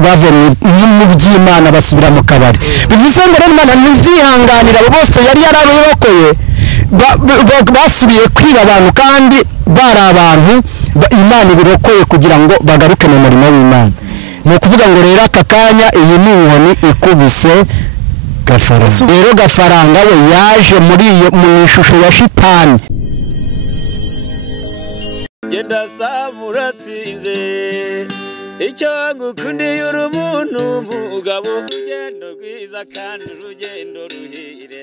bacu bavuye mu by'Imana basubira mu kabari bivuze ngo rero Imana ntizihanganira abo bose yari yararokoye basubiye kwiba abantu kandi bari abantu Imana ibirokoye kugira ngo bagaruke mu murimo w'Imana ni ukuvuga ngo rero aka kanya iyi ni inkoni ikubise Gafaranga rero Gafaranga we yaje muri iyo mu ishusho ya shitani genda samuratsinze icyo ngukundiye uri umuntu mugabo urugendo rwiza kandi urugendo ruhire.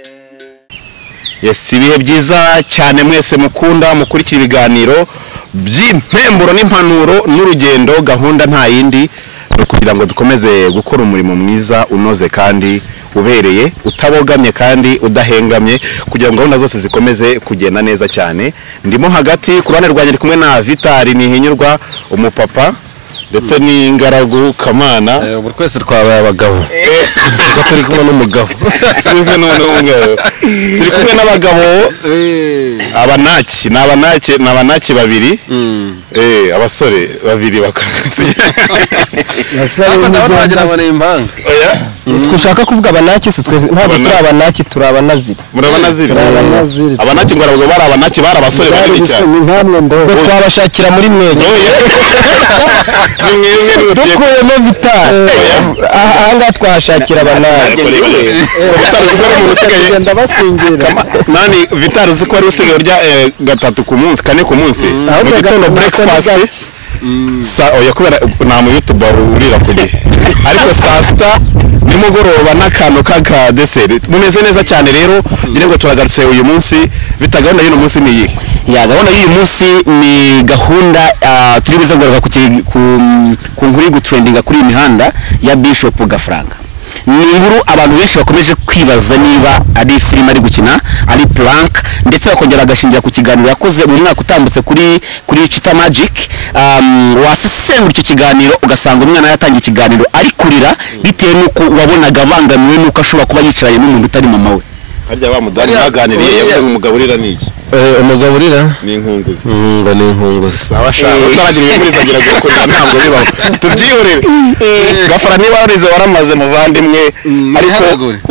Yes, ibihe byiza cyane mwese mukunda mukurikira ibiganiro by'impemburo n'impanuro n'urugendo gahunda nta yindi kugira ngo dukomeze gukora umurimo mwiza unoze kandi ubereye utabogamye kandi udahengamye kugira ngo gahunda zose zikomeze kugenda neza cyane. Ndimo hagati ku ruhande rwanjye kumwe na Vitali Nihinyurwa umupapa ndetse n'ingaragu Kamana ubu twese twabaye abagabo ko turi kumwe n'umugabo turi kumwe n'abagabo abanaki babiri abasore babiri twashaka kuvuga abanaki ntabwo turi abanaki turi abanaziri abanaki ngo abagabo bari abanaki bari abasore babiri cyane nkamwe mbo twabashakira muri mwege dukuyemo Vitali aha twashakira abanaki genda basingira nani Vitali uko ari usigaye urya gatatu ku munsi kane ku munsi mu gitondo breakfast oya kubera nta mu YouTube urira ku gihe ariko saa sita nimugoroba n'akantu kaka dessert mumeze neza cyane rero ngira ngo turagarutse uyu munsi vitagahunda y'uno munsi ni iyi ya gahunda y'uyu munsi ni gahunda turi bizaguruka ku nkuru gutrendinga kuri imihanda ya Bishop Gafaranga. Ni inkuru abantu benshi bakomeje kwibaza niba ari film ari gukina ari prank ndetse bakongera agashingira ku kiganiro yakoze mu mwaka utambutse kuri Chita Magic. Wasesengura icyo kiganiro ugasanga umwana yatangiye ikiganiro ari kurira bitewe nuko wabonaga bangamiwe nuko ashobora kuba yicaranye n'umuntu utari mama we. Harya ba mudani baganiriye yavuze umugaburira niki umugaburira ni inkunguzi ngo ni inkunguzi abashaka utaragira ibimuriza agira gukora ntabwo bibaho tubyihorere Gafara niba warize waramaze muvandimwe ariko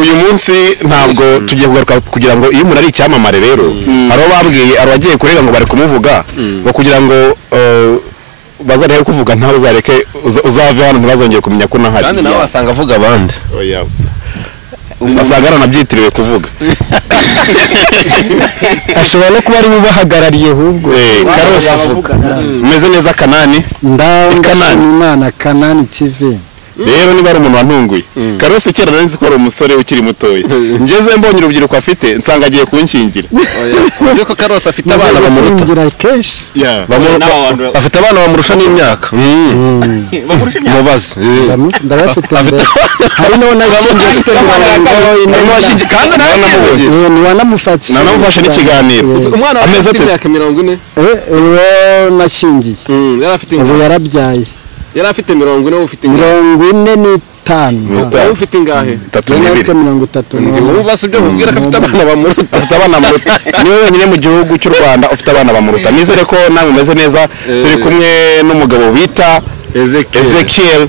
uyu munsi ntabwo tugiye kugaruka kugira ngo iyo umuntu ari icyamamare rero aro babwiye abagiye kurega ngo bari kumuvuga ngo kugira ngo bazare kuvuga ntawe uzareke uzave hano ntibazongere kumenya ko nahari kandi nawe wasanga avuga abandi oya asagara nabyitiriwe kuvuga ashobora no kuba ari bubahagarariye ahubwo Karosi meze neza Kanani Imana Kanani TV rero niba ari umuntu wantunguye Karosi kera nari ko ari umusore ukiri mutoya ngeze mbonye urubyiruko afite nsanga agiye kunshingira uzi ko Karosi afite abana bamuruta afite abana bamurusha n'imyaka mubaze ndabafite hari no nashingiye afite kandi namufashe n'ikiganiro umwana ameze ate 40 nashingiye ubu yarabyaye yari afite 40 ufite 45 ufite ingahe 32 ubu basi byo kubwira ko afite abana bamuruta niwe wenyine mu gihugu cy'u Rwanda ufite abana bamuruta nizere ko nawe umeze neza turi kumwe n'umugabo bita Ezekiel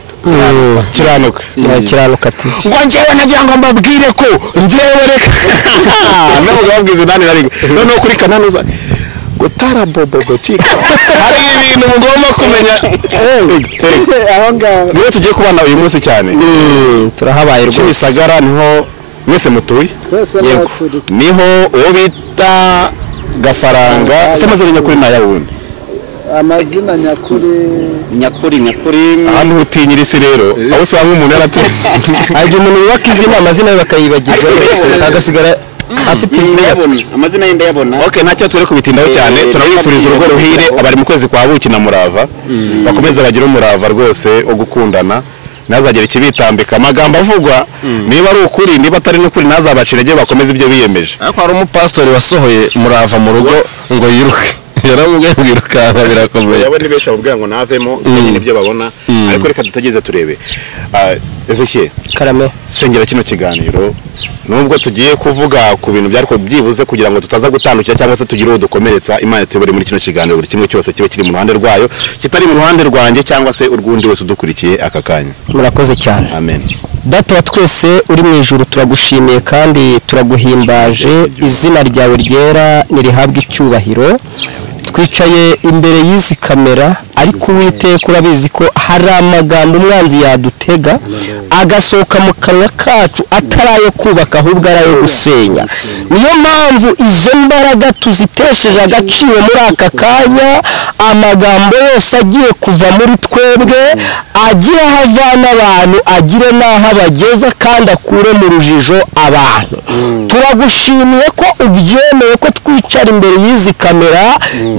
Kiranuka ati ngo njyewe nagira ngo mbabwire ko njyewe reka nabo babwize nani nari none kuri kananuza gutara bobo tika hari ibintu mugomba kumenya aho ngaho niwe tugiye kubana uyu munsi cyane turahabaye rwose Kimisagara niho mwese mutuye niho uwo bita Gafaranga afite nyakuri na yawundi amazina nyakuri ahantu utinyira isi rero aho usanga umuntu yaratiye ajya umuntu yubaka izina amazina ye bakayibagirwa agasigara afite amazina yenda yabona. Okay, ntacyo turi kubitindaho cyane turabifuriza urugo ruhire abari mu kwezi kwa buki na murava bakomeza bagira umurava rwose wo gukundana nazagera ikibitambika amagambo avugwa niba ari ukuri niba atari n'ukuri nazabacirege bakomeza ibyo biyemeje ariko hari umupastori wasohoye murava mu rugo ngo yiruke yaramubwiye ngo irukanga birakomeye yabo ni besha ubwira ngo navemo nyine ibyo babona ariko reka tutageze turebe Ezekiel Karame sengera kino kiganiro nubwo tugiye kuvuga ku bintu byariko byibuze kugira ngo tutaza gutandukira cyangwa se tugire uwo dukomeretsa, Imana itubere muri kino kiganiro buri kimwe cyose kibe kiri mu ruhande rwayo, kitari mu ruhande rwanjye cyangwa se urwundi wese udukurikiye aka kanya. murakoze cyane. Amen. Data wa twese uri mu ijuru, turagushimiye kandi turaguhimbaje, izina ryawe ryera nirihabwe icyubahiro. Twicaye imbere y'izi kamera, ariko Uwiteka urabizi ko hari amagambo umwanzi yadutega agasohoka mu kanwa kacu atarayo kubaka ahubwo arayo gusenya. Niyo mpamvu izo mbaraga tuzitesheje agaciro muri aka kanya, amagambo yose agiye kuva muri twebwe agiye aho avana abantu, agire n'aho abageza kandi akure mu rujijo abantu. Turagushimiye ko ubyemeye ko twicara imbere y'izi kamera,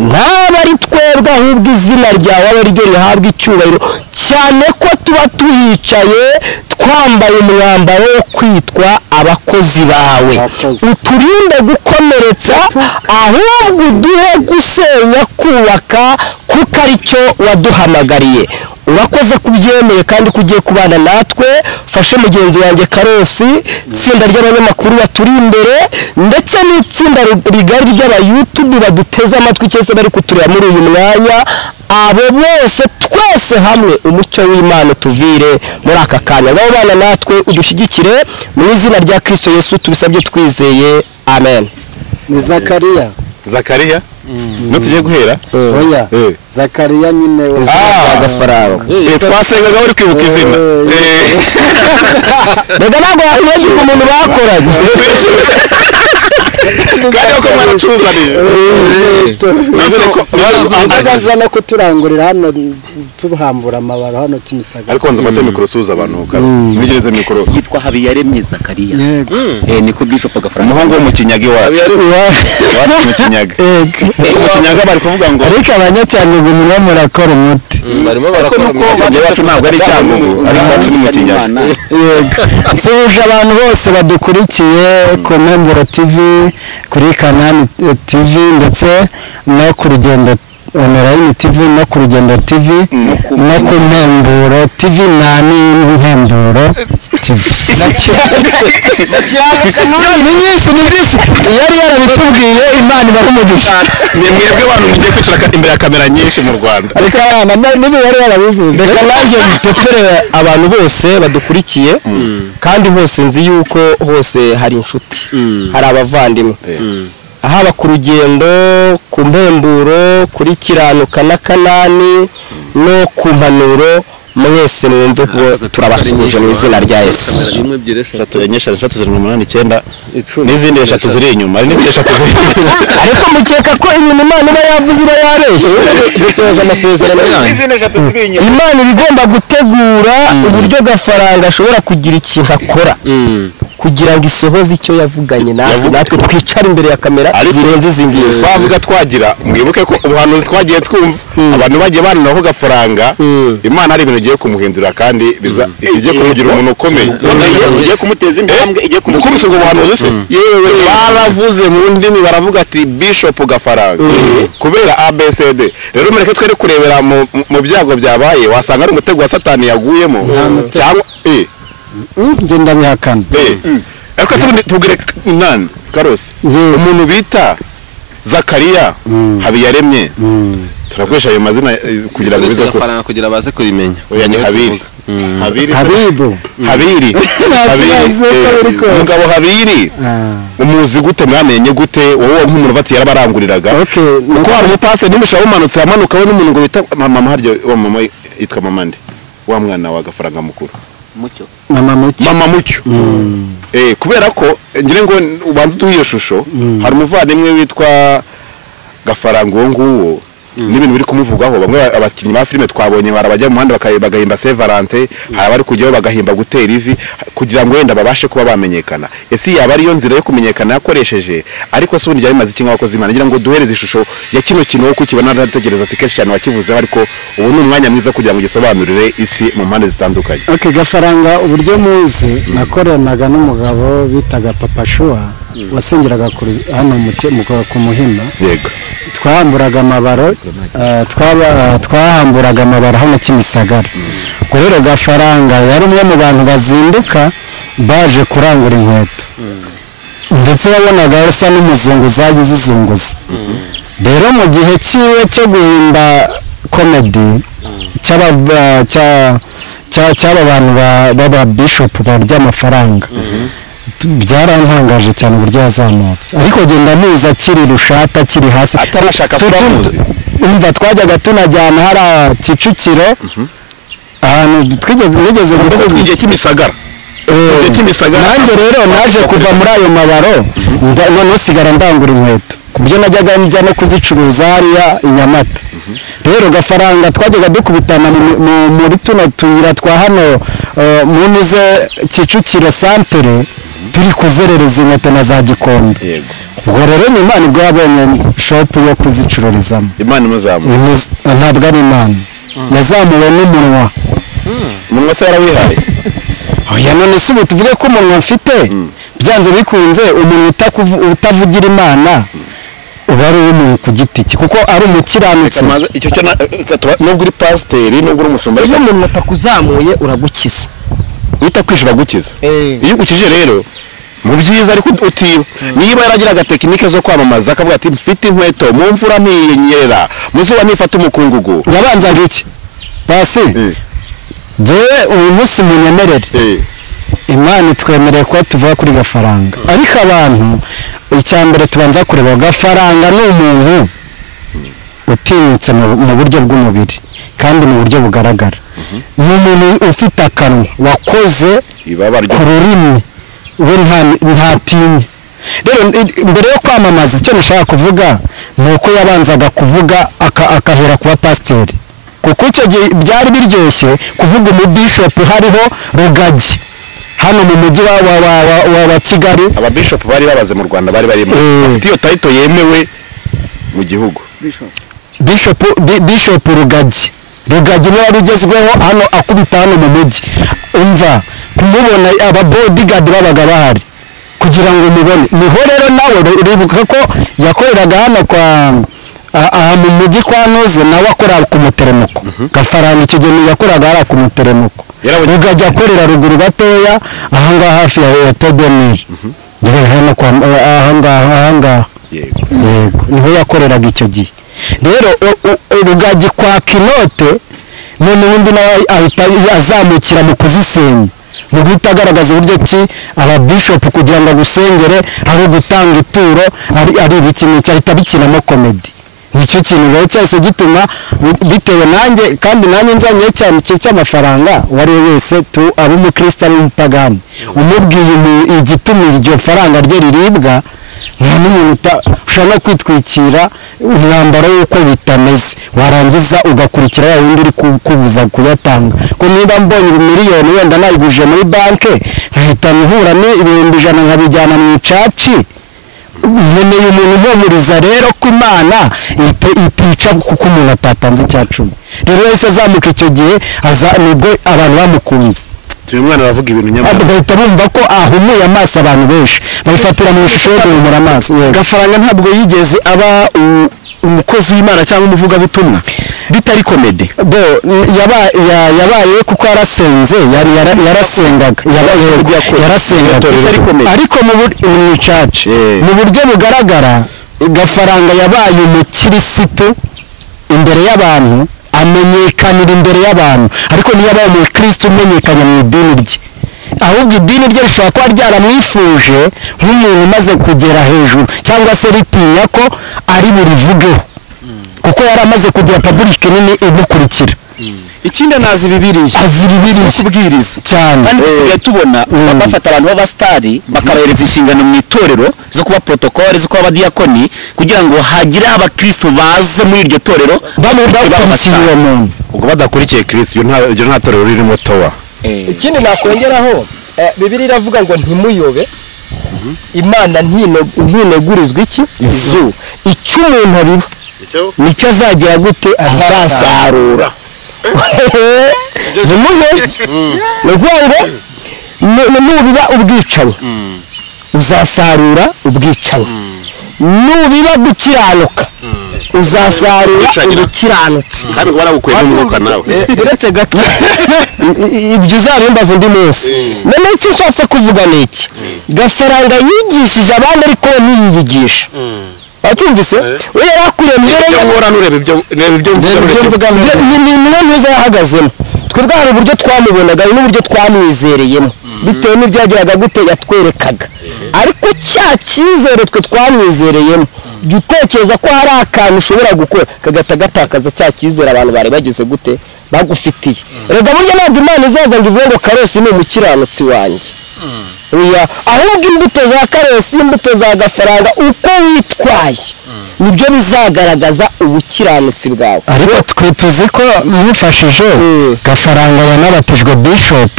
ntaba ari twebwe ahubwo izina ryawe abe ryo rihabwa icyubahiro, cyane ko tuba tuhicaye twambaye umwambaro wo kwitwa abakozi bawe. Uturinde gukomeretsa, ahubwo uduhe gusenya kubaka, kuko ari cyo waduhamagariye. Urakoze kubyemeye kandi kugiye kubana natwe. Fashe mugenzi wanjye Karosi, itsinda ry'abanyamakuru baturi imbere, ndetse n'itsinda rigari ry'abayutubi baduteze amatwi cyese bari kutureba muri uyu mwanya. Abo bose twese hamwe umucyo w'Imana tuvire muri aka kanya. Ngabo bana natwe udushyigikire mu izina rya Kristo Yesu tubisabye twizeye, amen. Ni Zakariya no tugiye guhera oya Zakariya nyine agafaranga twasengaga uri kwibuka izina rega ntabwo yagiye umuntu bakoranye kandi uko mwaracuzaniye azazana ko turangurira hano tubahambura amabaro hano Kimisagara. ariko nza fata mikoro suza abantu nigereze mikoro. yitwa Habiyaremye Zakariya. Niko Bishop Gafaranga umuhungu wo mu Kinyagi wacu mu Kinyaga mu Kinyaga bari kuvuga ngo ariko abanyacyangugu nibo murakora umuti barimo barakora umuti wacu ntabwo ari Cyangugu ariko wacu ni mu Kinyaga. suje abantu bose badukurikiye ku Memburo TV, kuri Kanani TV, ndetse no ku Rugendo Online TV, no ku Rugendo TV, no ku Memburo TV, nani Memburo TV. Ni nyinshi ni byinshi yari yarabitubwiye, Imana ibarumugisha. ni mwebwe abantu mugiye kwicara imbere ya kamera nyinshi mu Rwanda. Reka niba yari yarabivuze, reka nanjye mpepere abantu bose badukurikiye, kandi hose nzi yuko hose hari inshuti, hari abavandimwe, haba ku Rugendo, ku Mbemburo, kuri Kiranuka na Kanani, no ku Mpanuro. Mwese mwumve ko turabasuje mu izina rya Yesu. 3 n'izindi 3 ziri inyuma, n'izindi 3 ziri ariko mukeka ko ibintu Imana iba yavuze iba yareshye gusoza amasezerano yanyu. Imana ibigomba gutegura uburyo Gafaranga ashobora kugira ikintu akora kugira ngo isohoze icyo yavuganye natwe twicara imbere ya kamera zirenze izingizi. bavuga twagira mwibuke ko ubuhanuzi twagiye twumva abantu bagiye bananaho Gafaranga, Imana ari ibintu igiye kumuhindura kandi igiye kumugira umuntu ukomeye, igiye kumuteza intambwe, igiye kumukubisa ubwo buhanuzi se. yewe baravuze mu ndimi baravuga ati Bishop Gafaranga kubera ABCD. rero mureke twere kurebera mu byago byabaye, wasanga ari umutego wa Satani yaguyemo cyangwa nje ndabihakana. ariko tubwire nani Karosi umuntu bita Zakariya Habiyaremye, turakoresha ayo mazina kugira ngo bize kugira baze kubimenya. oya ni Habiri Habibu Habiri umugabo Habiri umuzi gute, mwamenye gute wowe nk'umuntu ufati yarabaranguriraga? kuko hari umupasiteri nimusha umanutse yamanuka we n'umuntu ngo bita mama haryo wa mama yitwa mama nde wa mwana wa Gafaranga mukuru Mucyo. mama Mucyo. kubera ko ngire ngo ubanze duhiye shusho, hari umuvandimwe witwa Gafaranga uwo nguwo n'ibintu biri kumuvugaho. Bamwe abakinnyi ba filime twabonye barabajya mu muhanda bagahimba Saint Valentin, hari abari kujyaho bagahimba gutera ivi kugira ngo wenda babashe kuba bamenyekana. ese yaba ariyo nzira yo kumenyekana yakoresheje? ariko se ubundi byari bimaze iki nk'abakozi Imana? ngira ngo duhereze ishusho ya kino kintu uko kibana narategereza sikeshi cyane wakivuzeho, ariko ubu ni umwanya mwiza kugira ngo gisobanurire isi mu mpande zitandukanye. Gafaranga uburyo muzi nakoranaga n'umugabo bitaga Papa Shua wasengeraga hano ku Muhima. yego twahamburaga amabaro twahamburaga amabaro hano Kimisagara. Rero Gafaranga yari umwe mu bantu bazinduka baje kurangura inkweto ndetse wabonaga asa n'umuzungu zagiye zizunguza rero mu gihe cyiwe cyo guhimba komedi cy'aba bantu baba bishop barya amafaranga byarantangaje cyane uburyo yazamutse ariko genda muza akiri rushata akiri hasi atarashaka turamuzi umva twajyaga tunajyana hari Kicukiro ahantu nigeze kuko twigiye Kimisagara nanjye rero naje kuva muri ayo mabaro noneho sigara ndangura inkweto ku buryo najyaga njya no kuzicuruza hariya i Nyamata rero gafaranga twajyaga dukubitana muri tuno tuyira twa hano munize Kicukiro santere turi kuzerereza inkweto na za Gikondo ubwo rero nyuma nibwo yabonye shop yo kuzicururizamo Imana imuzamuye ntabwo ari Imana yazamuwe n'umunwa umunwa se yarawihaye oya none se ubu tuvuge ko umunwa mfite byanze bikunze umuntu utavugira Imana uba ari umuntu ku giti cye kuko ari umukiranutsi icyo cyo nubwo uri pasiteri nubwo uri umushumba iyo umuntu atakuzamuye uragukiza uhita kwishura gukiza iyo ugukije rero mu byiza ariko utiba niba yaragiraga tekinike zo kwamamaza akavuga ati mfite inkweto mu mvura ntiyenyerera mu zuba ntifata umukungugu yabanzaga iki basi jewe uyu munsi munyemerere Imana itwemereye kuba tuvuga kuri gafaranga ariko abantu icyambere tubanza kureba gafaranga ni umuntu utinyitse mu buryo bw'umubiri kandi mu buryo bugaragara ni umuntu ufite akanwa wakoze ku rurimi we ntatinya rero mbere yo kwamamaza icyo nashaka kuvuga ni uko yabanzaga kuvuga akahera kuba pasiteri kuko icyo gihe byari biryoshye kuvuga umubishopu hariho Rugagi hano mu mujyi wa Kigali ababishopu bari babaze mu Rwanda bari barimo bafite iyo title yemewe mu gihugu Bishop Rugagi niwe wari ugezweho hano akubita hano mu mujyi umva kumubona aba bodyguard babaga bahari kugira ngo mubone niho rero nawe uribuka ko yakoreraga hano kwa aha mu mujyi kwa Ntuze nawe akora ku muteremuko gafaranga icyo gihe yakoraga hari ku muteremuko Rugagi akorera ruguru gatoya ahangaha hafi ya Todemir hano kwa ahangaha yego niho yakoreraga icyo gihe rero Rugagi kwa kinote none undi nawe ahita azamukira mu kuzisenya mu guhita agaragaza uburyo ki aba bishop kugira ngo agusengere ari gutanga ituro ari ibikini cyahita bikinamo komedi nicyo kintu rero cyose gituma bitewe nanjye kandi nanjye nzanye cyane cy'amafaranga wari wese ari umukristo ari umupagani umubwiye igituma iryo faranga rye riribwa nta n'umuntu ushobora kwitwikira umwambaro w'uko bitameze warangiza ugakurikira ya wundi uri kubuza kuyatanga ko niba mbonye miliyoni wenda nayiguje muri banki nkahita nhura n'ibihumbi 100 nkabijyana mu icaci nkeneye umuntu umpumuriza rero ko Imana itica kuko umuntu atatanze icyacumi rero wese azamuka icyo gihe nibwo abantu bamukunze uyu mwana aravuga ibintu nyamara bagahita bumva ko ahumuye amaso abantu benshi babifatira mu ishusho yo guhumura amaso gafaranga ntabwo yigeze aba umukozi w'Imana cyangwa umuvugabutumwa bitari komedi yabaye kuko yarasenze yarasengaga ariko mu church mu buryo bugaragara gafaranga yabaye umukirisitu imbere y'abantu amenyekanira imbere y'abantu ariko niyo abaye umukristo umenyekanye mu idini rye ahubwo idini rye rishobora kuba ryaramwifuje nk'umuntu umaze kugera hejuru cyangwa se ritinya ko ari burivugeho kuko yari amaze kugira public nini imukurikira ikindi nazi Bibiliya kubwiriza cyane kandi dusigaye tubona bafata abantu b'abastari bakabahereza inshingano mu itorero zo kuba protocole zo kuba abadiyakoni kugira ngo hagire abakristo baze muri iryo torero bamubakurikiye uwo muntu ubwo badakurikiye Kristo iryo nta torero ririmo towa ikindi nakongeraho Bibiliya iravuga ngo ntimuyobe Imana ntinegurizwa iki izuba icyo umuntu abiba nicyo azagira gute azasarura nubiba ubwicanyi uzasarura ubwicanyi nubiba gukiranuka uzasarura ubukiranutsi kandi baragukuye n'umwuka nawe uretse gato ibyo uzabimbaza undi munsi none icyo nshatse kuvuga ni iki Gafaranga yigishije abandi ariko ntiyiyigisha watumvise we yarakureye mu rero ngora nurebe ibyo mvuga ni ntuza yahagazemo twebwe hari uburyo twamubonaga n'uburyo twamwizereyemo bitewe n'ibyo yagiraga gute yatwerekaga ariko cya cyizere twe twamwizereyemo jya utekereza ko hari akantu ushobora gukora kagahita gatakaza cya cyizere abantu bari bageze gute bagufitiye rega burya ntabwo Imana izaza ngo ivuge ngo Karosi ni umukiranutsi wanjye ahubwo imbuto za Karosi imbuto za Gafaranga uko witwaye nibyo bizagaragaza ubukiranutsi bwawe ariko twe tuzi ko mwifashije Gafaranga yanabatijwe bishop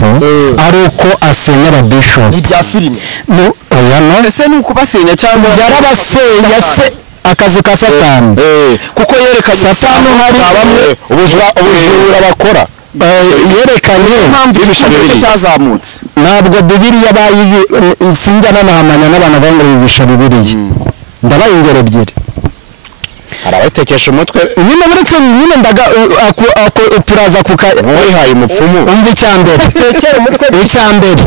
ari uko asenya aba bishop ibya filime oya no ese ni uko basenya cyangwa yarabasenya se akazi ka Satani kuko yerekanye Satani hari bamwe ubujura bakora yerekanye ibishabiri cyazamutse ntabwo Bibiliya sinjya nanahamanya n'abantu banga bibisha Bibiliya ndabaye ingero ebyiri arabatekesha umutwe nyine buretse nyine turaza wihaye umupfumu umva icyambere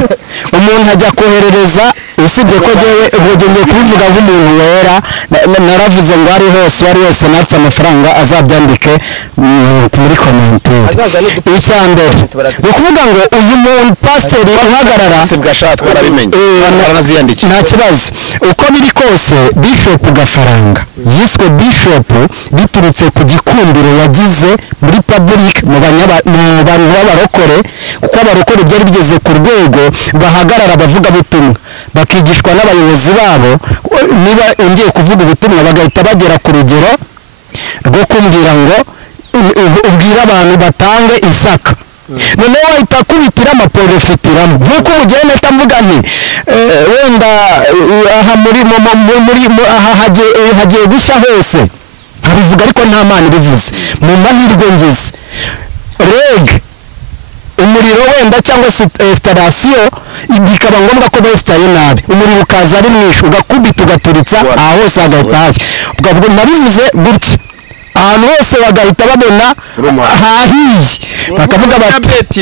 umuntu ajya koherereza usibye ko jewe ubugenge kubivuga nk'umuntu wera naravuze ngo ari hose natse amafaranga azabyandike muri commentaire icyambere ukuvuga ngo uyu muntu pastor uhagarara sibwashaka twarabimenye nta kibazo uko biri kose Bishop Gafaranga yiswe Bishop biturutse ku gikundiro yagize muri public mu bantu b'abarokore kuko abarokore byari bigeze ku rwego bahagarara bavuga butumwa bakigishwa n'abayobozi babo niba ungiye kuvuga ubutumwa bagahita bagera ku rugero rwo kumbwira ngo ubwira abantu batange isaka noneho wahita kubitira amaporofetiramo nk'uko ugenda tamvuga nti wenda aha aha hagiye gushya hose nkabivuga ariko nta mana ibivuze mu mahirwe ngize reg umuriro wenda cyangwa se installation bikaba ngombwa ko besitaye nabi umuriro ukaza ari mwinshi ugakubita ugaturitsa aha hose hagahita hashya ubwo nabivuze gutya ahantu hose bagahita babona hahiye bakavuga bati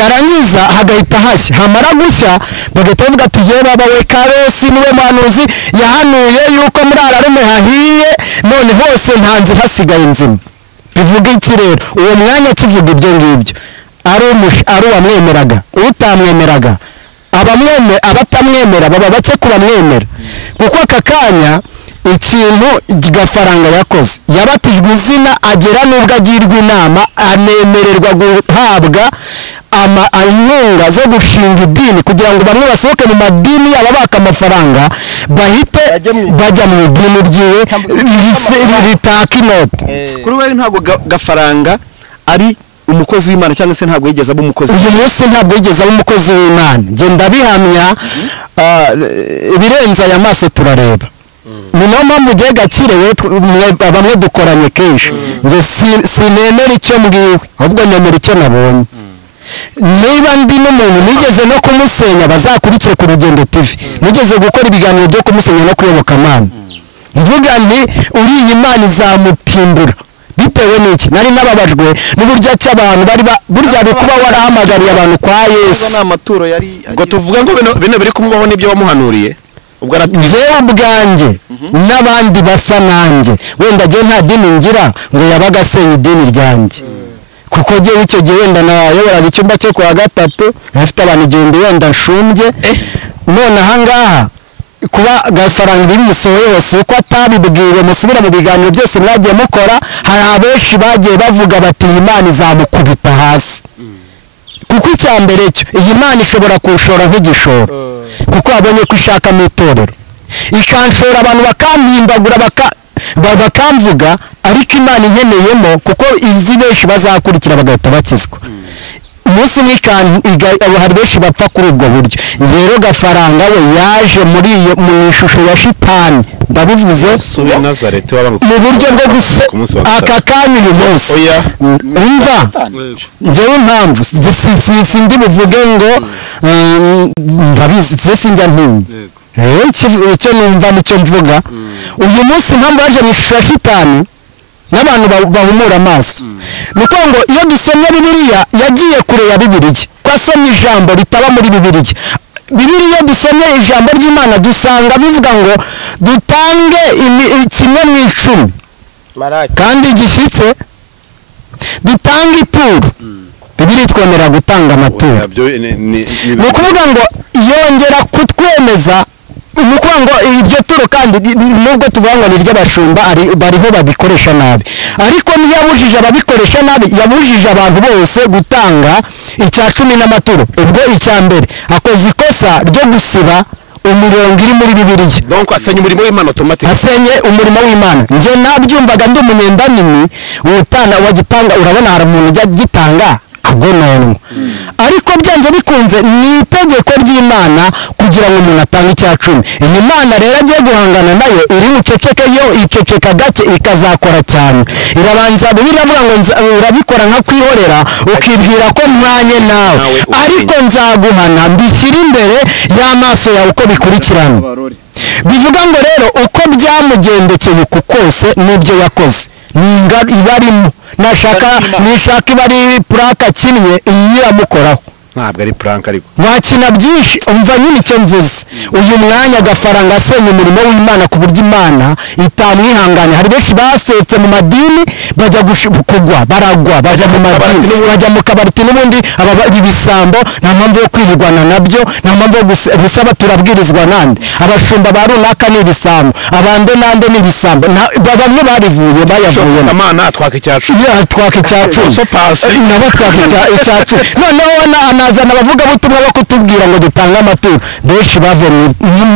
yarangiza hagahita hashya hamara gushya bagahita bavuga ati yewe baba we Karosi niwe muhanuzi yahanuye yuko muri Ararume hahiye none hose nta nzira hasigaye nzima bivuga iki rero uwo mwanya kivuga ibyo ngibyo ari uwamwemeraga utamwemeraga abatamwemera baba bake kubamwemera kuko aka kanya ikintu Gafaranga yakoze yabatijwe izina agera n'ubwo agirwa inama anemererwa guhabwa inkunga zo gushinga idini kugira ngo bamwe basohoke mu madini yaba baka amafaranga bahite bajya mu idini ryiwe ritaka inote kuri we ntabwo Gafaranga ari umukozi w'Imana cyangwa se ntabwo yigeze aba umukozi uyu munsi ntabwo yigeze aba umukozi w'Imana ngenda bihamya ibirenze aya maso turareba ni nayo mpamvu ugiye Gakire bamwe dukoranye kenshi njye sinemera icyo mbwiwe ahubwo nemera icyo nabonye niba ndi n'umuntu nigeze no kumusenya bazakurikire ku Rugendo TV nigeze gukora ibiganiro byo kumusenya no kuyoboka Imana mvuga nti uriya Imana izamutimbura bitewe n'iki nari nababajwe n'uburyo cy'abantu bari burya kuba warahamagariye abantu kwa Yesu n'amaturo yari ngo tuvuga ngo bino biri kumubaho n'ibyo wamuhanuriye ubwo njyewe ubwanjye n'abandi basa nanjye wenda njye nta dini ngira ngo yabaga asenya idini ryanjye kuko njyewe icyo gihe wenda nayoboraga icyumba cyo kuwa gatatu afite abantu 1000 wenda nshumbye none ahangaha kuba Gafaranga bimusohoye hose uko atabibwiwe musubira mu biganiro byose mwagiye mukora hari abenshi bagiye bavuga bati Imana izamukubita hasi kuko icyambere cyo iyi Imana ishobora kushora nk'igishoro kuko abonye ko ishaka mu itorero ikanshora abantu bakampimbagura bakamvuga ariko Imana inkeneyemo kuko izi benshi bazakurikira bagahita bakizwa umunsi hari benshi bapfa kuri ubwo buryo rero Gafaranga we yaje muri iyo mu ishusho ya shitani ndabivuze mu buryo bwo gusa aka kanya uyu munsi umva njyewe impamvu sindi buvuge ngo ndabizi sinjya ntinya icyo numva nicyo mvuga uyu munsi impamvu yaje mu ishusho ya shitani n'abantu bahumura amaso ni uko ngo iyo dusomye bibiliya yagiye kure ya bibiliya ko asomye ijambo ritaba muri bibiliya bibiliya dusomye ijambo ry'Imana dusanga bivuga ngo dutange 1/10 kandi gishyitse dutange ituro bibiliya twemera gutanga amaturo ni ukuvuga ngo yongera kutwemeza nuko ngo iryo turo kandi nubwo tuvuga ngo ni ry'abashumba bariho babikoresha nabi ariko ntiyabujije ababikoresha nabi yabujije abantu bose gutanga 10 n'amaturo ubwo icya mbere akoze ikosa ryo gusiba umurongo iri muri bibiliya donc asenye umurimo w'Imana automatique asenye umurimo w'Imana nje nabyumvaga ndi umunyendanini utana wagitanga urabona hari umuntu ujya gitanga agononwa ariko byanze bikunze ni itegeko ry'Imana kugira ngo umuntu atange 10. Imana rero agiye guhangana nayo iri muceceke yo iceceka gake ikazakora cyane irabanza biravuga ngo urabikora nka kwihorera ukibwira ko mwanye nawe ariko nzaguhana mbishyira imbere y'amaso yawe uko bikurikirana bivuga ngo rero uko byamugendekeye uko kose n'ibyo yakoze ibarimo nishaka ibari puraka kinnye iyi iramukoraho ntabwo ari prank ariko wakina byinshi umva nyine icyo mvuze uyu mwanya agafaranga asenya umurimo w'Imana ku buryo Imana itamwihangane hari benshi basetse mu madini bajya kugwa baragwa bajya mu madini bajya mu kabariti n'ubundi ibisambo nta mpamvu yo kwirigwana nabyo nta mpamvu yo gusaba turabwirizwa nande abashumba ba runaka ni ibisambo abande nande ni ibisambo bamwe barivuye bayavuye Imana twaka icyacu twaka icyacu nabo twaka icyacu noneho nazana abavuga butumwa bo kutubwira ngo dutange amaturo benshi bave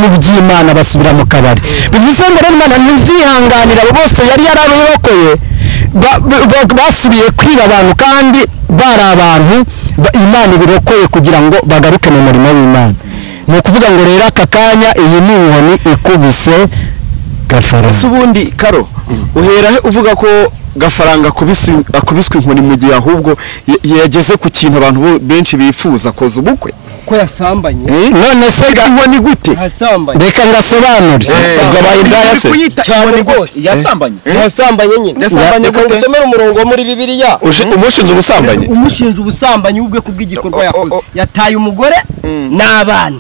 mu by'Imana basubira mu kabari bivuze ngo rero Imana ntizihanganira abo bose yari yararokoye basubiye kwiba abantu kandi bari abantu Imana ibirokoye kugira ngo bagaruke mu murimo w'Imana ni ukuvuga ngo rero aka kanya iyi ni inkoni ikubise Gafaranga ubundi Karo uhera uvuga ko Gafaranga akubiswe inkoni mu gihe ahubwo yageze ku kintu abantu benshi bifuza koza ubukwe ko yasambanye none se inkoni gute yasambanye reka ngasobanure ubwo abayindaya se cyane rwose yasambanye nyine yasambanye ko gusomera umurongo muri bibiliya umushinja ubusambanyi ubusambanyi ubwe kubw'igikorwa yakoze yataye umugore n'abana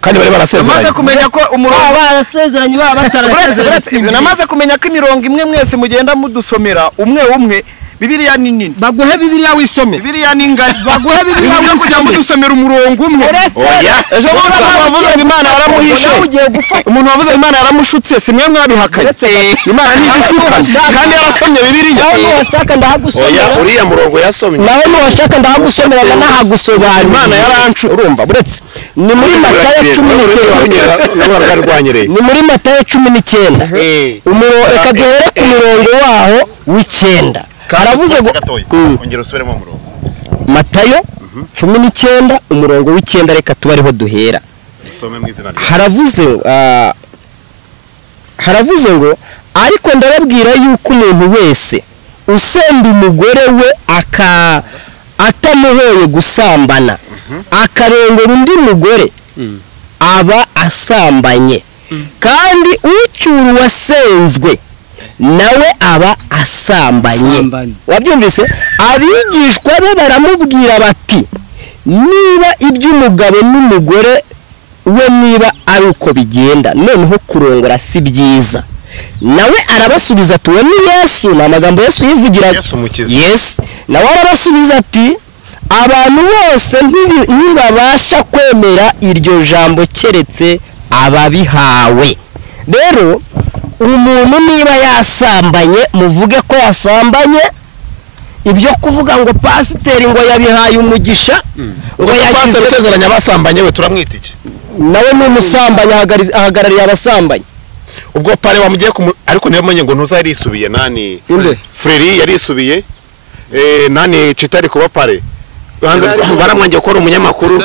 kandi bari barasezeranye namaze kumenya ko umurongo barasezeranye batarasezeranye namaze kumenya ko imirongo imwe mwese mugenda mudusomera umwe Bibiliya ni nini baguhe Bibiliya wisome Bibiliya ni ngari baguhe Bibiliya wisome kujya mudusomera umurongo umwe oya ejo bavuze Imana yaramuhishe umuntu wavuze Imana yaramushutse simwe mwabihakanye Imana ntigishukana kandi yarasomye Bibiliya washaka ndahagusomera oya uriya murongo yasomye nawe washaka ndahagusomera nahagusobanura Imana yarancu urumva buretse ni muri Matayo 19 ni muri Matayo 19 reka duhere ku murongo waho w'icyenda haravuze ngo ongera usubiremo umurongo Matayo 19 umurongo w'icyenda reka tubariho duhera haravuze ngo ariko ndababwira yuko umuntu wese usenda umugore we atamuhoye gusambana akarengera undi mugore aba asambanye kandi ucyura uwasenzwe nawe aba asambanye wabyumvise abigishwa be baramubwira bati niba iby'umugabo n'umugore we niba ari uko bigenda noneho kurongora si byiza nawe arabasubiza ati we ni Yesu ni amagambo Yesu yivugiraga Yesu nawe arabasubiza ati abantu bose ntibabasha kwemera iryo jambo keretse ababihawe rero umuntu niba yasambanye muvuge ko yasambanye ibyo kuvuga ngo pasiteri ngo yabihaye umugisha ngo yagize gusezeranya abasambanye we turamwita iki nawe ni umusambanyi ahagarariye abasambanyi ubwo pare wamugiye ariko niyo menye ngo ntuza yarisubiye nani Freri yarisubiye nani Chitari kuba pare baramwangiye gukora umunyamakuru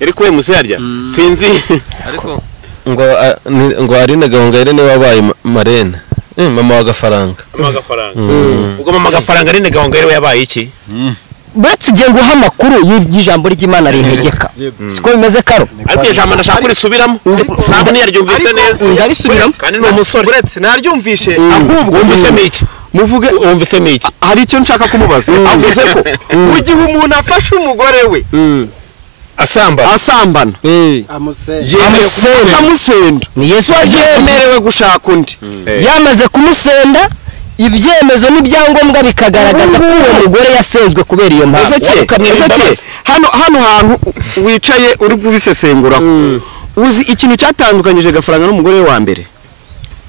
yari kuwe musarya sinzi ariko ngo Aline Gahongayire niwe wabaye marene mama wa Gafaranga ubwo mama Gafaranga Aline Gahongayire yabaye iki buretse igihe nguha amakuru y'ijambo ry'Imana rintegeka siko bimeze karo ariko ijambo ndashaka kurisubiramo ntabwo niyaryumvise neza ndarisubiramo kandi ni umusore uretse naryumvishe ahubwo wumvisemo iki muvuge wumvisemo iki hari icyo nshaka kumubaza avuze ko mu gihe umuntu afashe umugore we asambana amusenda ni Yesu yemerewe gushaka undi yamaze kumusenda ibyemezo n'ibyangombwa bikagaragaza ko uwo mugore yasenzwe kubera iyo mpamvu hano hantu wicaye uri kubisesengura uzi ikintu cyatandukanyije Gafaranga n'umugore wa mbere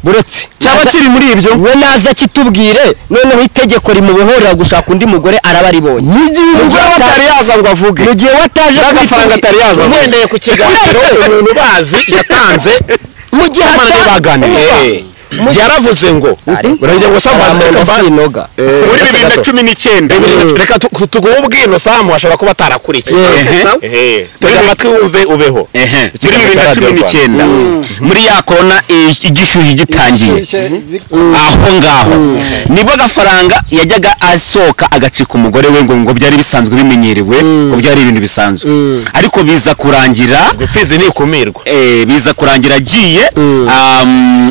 buretse cyaba kiri muri ibyo we naza kitubwire noneho itegeko rimubohorera gushaka undi mugore araba ribonye umugore atari yaza ngo avuge mu gihe wataje Gafaranga atari yaza wendeye ku kiganiro umuntu bazi yatanze mu gihe baganiriye yaravuze ngo uragira ngo sinoga muri 2019 reka tuguhe ubwino Samu ashobora kuba atarakurikiye tega amatwi wumve ubeho muri 2019 muri ya corona igishuhi gitangiye aho ngaho nibwo Gafaranga yajyaga asoka agacika umugore we ngo byari bisanzwe bimenyerewe ngo byari ibintu bisanzwe ariko biza kurangira gufize ni kumirwa biza kurangira agiye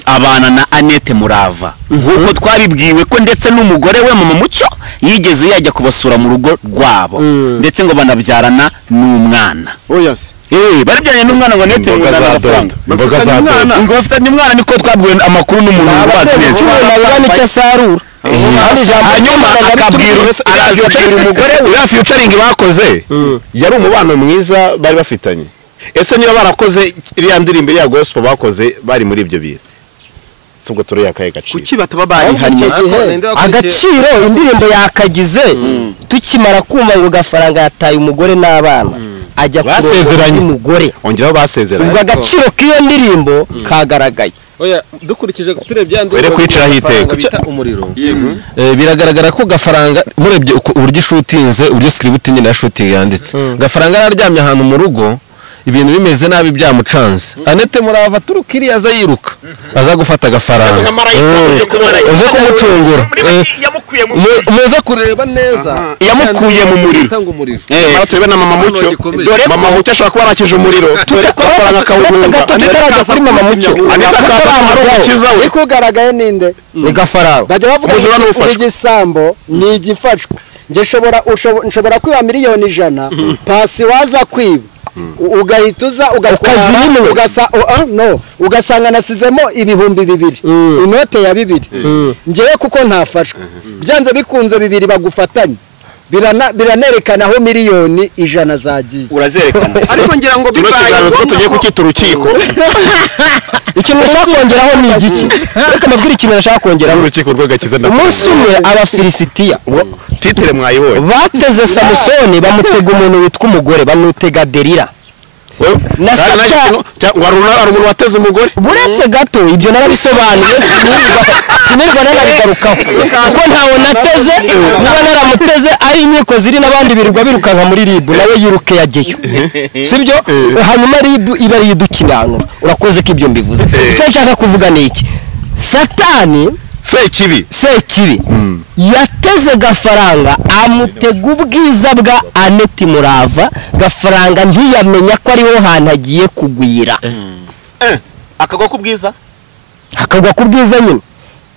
abana na Annette Murava nkuko twabibwiwe ko ndetse n'umugore we Mama Mucyo yigeze yajya kubasura mu rugo rwabo ndetse ngo banabyarana n'umwana barabyanye n'umwana ngo Annette Murava imboga za dodo ngo bafitanye umwana niko twabwiwe amakuru n'umuntu ubazi neza nabona icyo asarura hanyuma akabwira umugore we ya featuring bakoze yari umubano mwiza bari bafitanye ese niba barakoze iriya ndirimbo ya gospel bakoze bari muri ibyo bintu subwo turi yakaye gaciro kuki bataba barihanye agaciro indirimbo yakagize tukimara kumva ngo Gafaranga yataye umugore n'abana ajya basezeranye umugore ongeraho basezeranye ubwo agaciro k'iyo ndirimbo kagaragaye oya dukurikije turebye yandi were kwicira hiteka umuriro biragaragara ko Gafaranga murebye uburyo shootinze uburyo script nyine ya shooting yanditse Gafaranga yararyamye ahantu mu rugo ibintu bimeze nabi byamucanze Annette Murava turukiri aza yiruka aza gufata Gafaranga uze kumucungura muze kureba neza yamukuye mu muriro turebe na Mama Mucyo dore Mama Mucyo ashobora kuba arakije umuriro dore ko Gafaranga akawuhunga tutaraza kuri Mama Mucyo ikugaragaye ninde ni Gafaranga bajya bavuga igisambo ni igifashwa nje nshobora kwiba miliyoni 100 pasi waza kwiba ugahita uza ugasanga nasizemo ibihumbi 2 inote ya 2 ngewe kuko ntafashwe byanze bikunze 2 bagufatanye biranerekana aho miliyoni 100 zagiye urazerekana ariko ngira ngo bibaye ko tugiye kukita urukiko ikintu nashaka kongeraho ni igiki reka mbabwire ikintu nashaka kongeraho urukiko rw'agakiza umunsi umwe Abafilisitiya titre mwayibonye bateze Samusoni bamutega umuntu witwa umugore bamutega Delila na Satani waruna umuntu wateze umugore buretse gato ibyo narabisobanuye sinirwa narabigarukaho kuko ntawo nateze niba naramuteze ari inkiko ziri n'abandi birirwa birukanka muri ribu nawe yiruke yageyo sibyo hanyuma ribu iba yidukinano urakoze ko ibyo mbivuze icyo nshaka kuvuga ni iki Satani Sekibi yateze Gafaranga amutega ubwiza bwa Annette Murava Gafaranga ntiyamenya ko ariho hantu agiye kugwira akagwa kubwiza nyine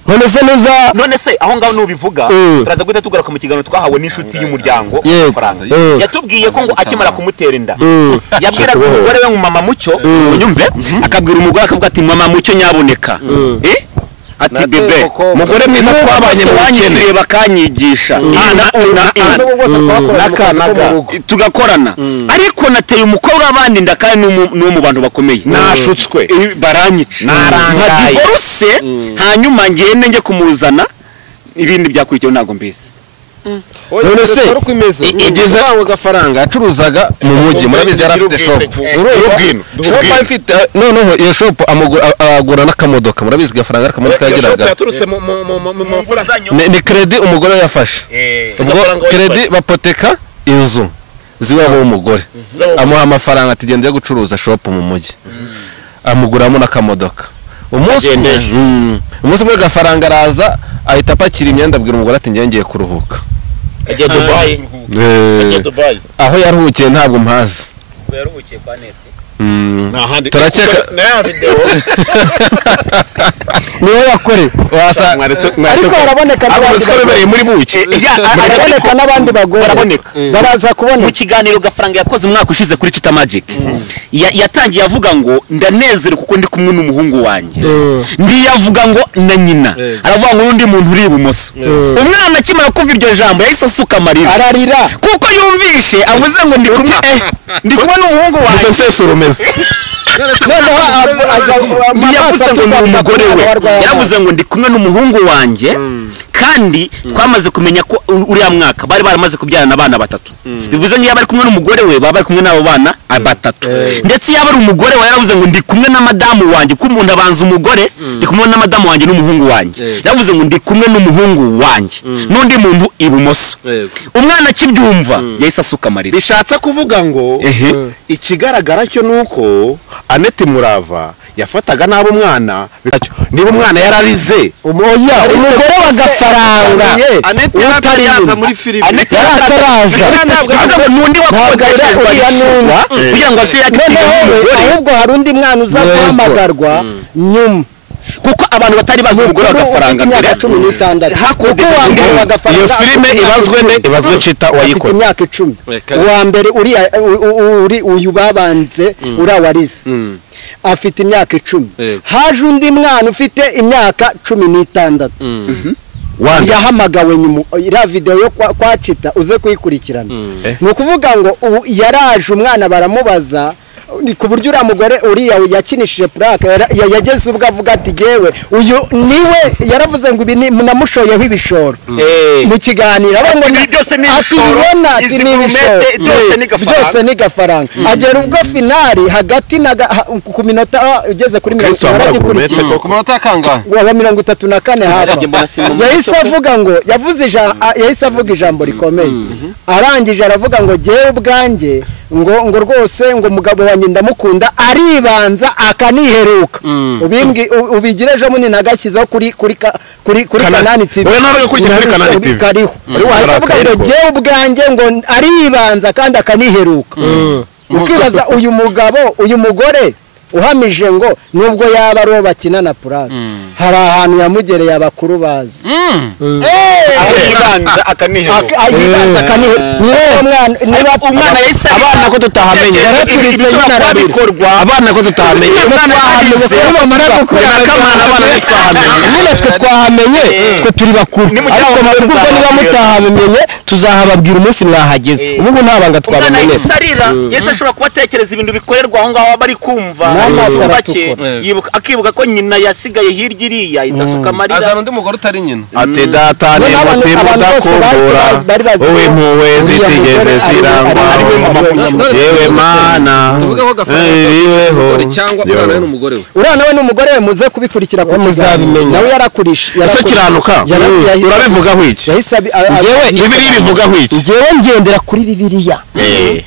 none se aho ngaho nubivuga turaza guhita tugaruka mu kiganiro twahawe n'inshuti y'umuryango Gafaranga yatubwiye ko ngo akimara kumutera inda yabwiraga umugore we Mama Mucyo unyumve akabwira umugore akavuga ati Mama Mucyo nyaboneka ati bebe mugore mwiza twabanye mu bukene bakanyigisha tugakorana ariko nateye umukobwa w'abandi ndakanye n'uwo mu bantu bakomeye nashutswe baranyica narangaye divorce hanyuma ngende nge kumuzana ibindi byakurikiyeho ntago mbizi none se igeze aho Gafaranga acuruzaga mu mujyi murabizi yari afite shop shop afite noneho iyo shop agura n'akamodoka murabizi Gafaranga akamodoka yagiraga ni credit umugore yafashe ubwo credit bapoteka inzu ziwabo w'umugore amuha amafaranga atigendeye gucuruza shop mu mujyi amuguramo n'akamodoka umunsi umwe Gafaranga araza ahita apakira imyenda abwira umugore ati ngiye kuruhuka Ajya Dubai. Ajya Dubai. aho yaruhukiye ntabwo mpazi. Yaruhukiye kwa Net. Turakeka Na video. niwe yakorewe ariko haraboneka bibereye muri buki haraboneka n'abandi bagore baraza kuboneka Mu kiganiro Gafaranga yakoze umwaka ushize kuri Chita Magic. Yatangiye avuga ngo ndanezere kuko ndi kumwe n'umuhungu wanjye. Ndiyavuga ngo na nyina. Aravuga ngo undi muntu uri ibumoso. Umwana akimara kumva iryo jambo yahise asuka amarira. ararira Kuko yumvishe avuze ngo ndi kumwe n'umuhungu wanjye. musesero umeze noneho yavuze ngo ni umugore we. Yaravuze ngo ndi kumwe n'umuhungu wanjye kandi twamaze kumenya ko uriya mwaka bari baramaze kubyarana abana batatu. Bivuze ngo yaba ari kumwe n'umugore we baba bari kumwe n'abo bana batatu. Ndetse yaba ari umugore we yaravuze ngo ndi kumwe na madamu wanjye ko umuntu abanza umugore ndi kumwe na madamu wanjye n'umuhungu wanjye. Yaravuze ngo ndi kumwe n'umuhungu wanjye n'undi muntu ibumoso. Umwana akibyumva yahise asuka amarira. bishatse kuvuga ngo ikigaragara cyo nuko Annette Murava yafataga nabo umwana niba umwana yararize umugore wa Gafaranga Annette yaraza muri filime yarataraza n'undi wakodeshejwe kugira ngo asiyakire ahubwo hari undi mwana uza guhamagarwa nyuma kuko abantu batari bazi umugore wa Gafaranga mbere 16 hakodeshejwe wa mbere wa Gafaranga iyo filime ibazwe Chita wayikoze imyaka 10 uwa mbere uri uyu babanze urawarize afite imyaka 10 haje undi mwana ufite imyaka 16 yahamagawe nyuma ira video yo kwa Chita uze kuyikurikirana nukuvuga ngo yaraje umwana baramubaza ni kuburyo ura mugore uriya yakinishije plaque yageze ubwo avuga ati jewe uyu niwe yaravuze ngo ibi namushoyeho ibishoro mu kiganiro abongo byose ni ibishoro izi gurumete byose ni Gafaranga agera ubwo finali hagati na ku minota ugeze kuri 30 ku minota kangahe wa 34 haba yahise avuga ngo yahise avuga ijambo rikomeye arangije aravuga ngo jewe ubwanjye ngo rwose ngo mugabo wanjye ndamukunda aribanza akaniheruka ubigireje munini agashyizaho kuri Kanani TV we nawe kuri Kanani TV kariho aravuga ngo je ubwanjye ngo aribanza kandi akaniheruka ukibaza uyu mugore uhamije ngo nubwo yaba aro bakina na Puraga hari ahantu yamugereye abakuru bazi yibanza akaniheruka niba umwana yahise abana ko tutahamenye yaraturitse bikorwa abana ko tutahamenye nyine twe twahamenye twe turi bakuru ariko nabwo niba mutahamenye tuzahababwira umunsi mwahageze ubu ntabanga twabamenye Yesu ashobora kubatekereza ibintu bikorerwa aho ngaho bari kumva akibuka ko nyina yasigaye hirya iriya itasuka amarira azana undi mugore utari nyina ati data ni mutima udakubura wowe mpuwe zitigeze zirangwa yewe mana iriweho cyangwa urana we n'umugore we urana we n'umugore we muze kubikurikira ko muzabimenya nawe yarakurisha ese kiranuka urabivugaho iki Bibiliya bivugaho iki ngewe ngendera kuri Bibiliya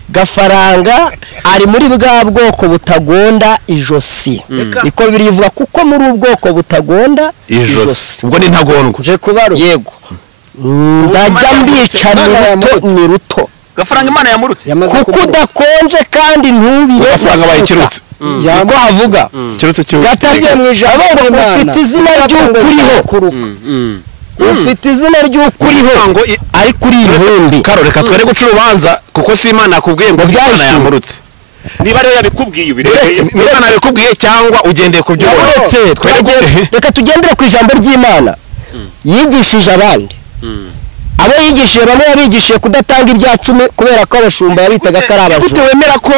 Gafaranga ari muri bwa bwoko butagonda ijosi niko Bibiliya ivuga kuko muri ubwoko butagonda ijosi ubwo ni ntagondwa je kubaro yego ndajya mbicara ni ruto Gafaranga Imana yamurutse kuko udakonje kandi ntubire Gafaranga bayikirutse yako havuga kirutse cyo gatabye mu ijambo ufite izina ry'ukuriho ufite izina ry'ukuriho ngo ari kuri intumbi karo reka twere guca urubanza kuko si Imana yakubwiye ngo Imana yamurutse niba rero yabikubwiye Imana yabikubwiye cyangwa ugendeye ku byo reka tugendere ku ijambo ry'Imana yigishije abandi abo yigishije bamwe yabigishije kudatanga ibyacumi kubera ko abashumba yabitaga ko ari abajura gute wemera ko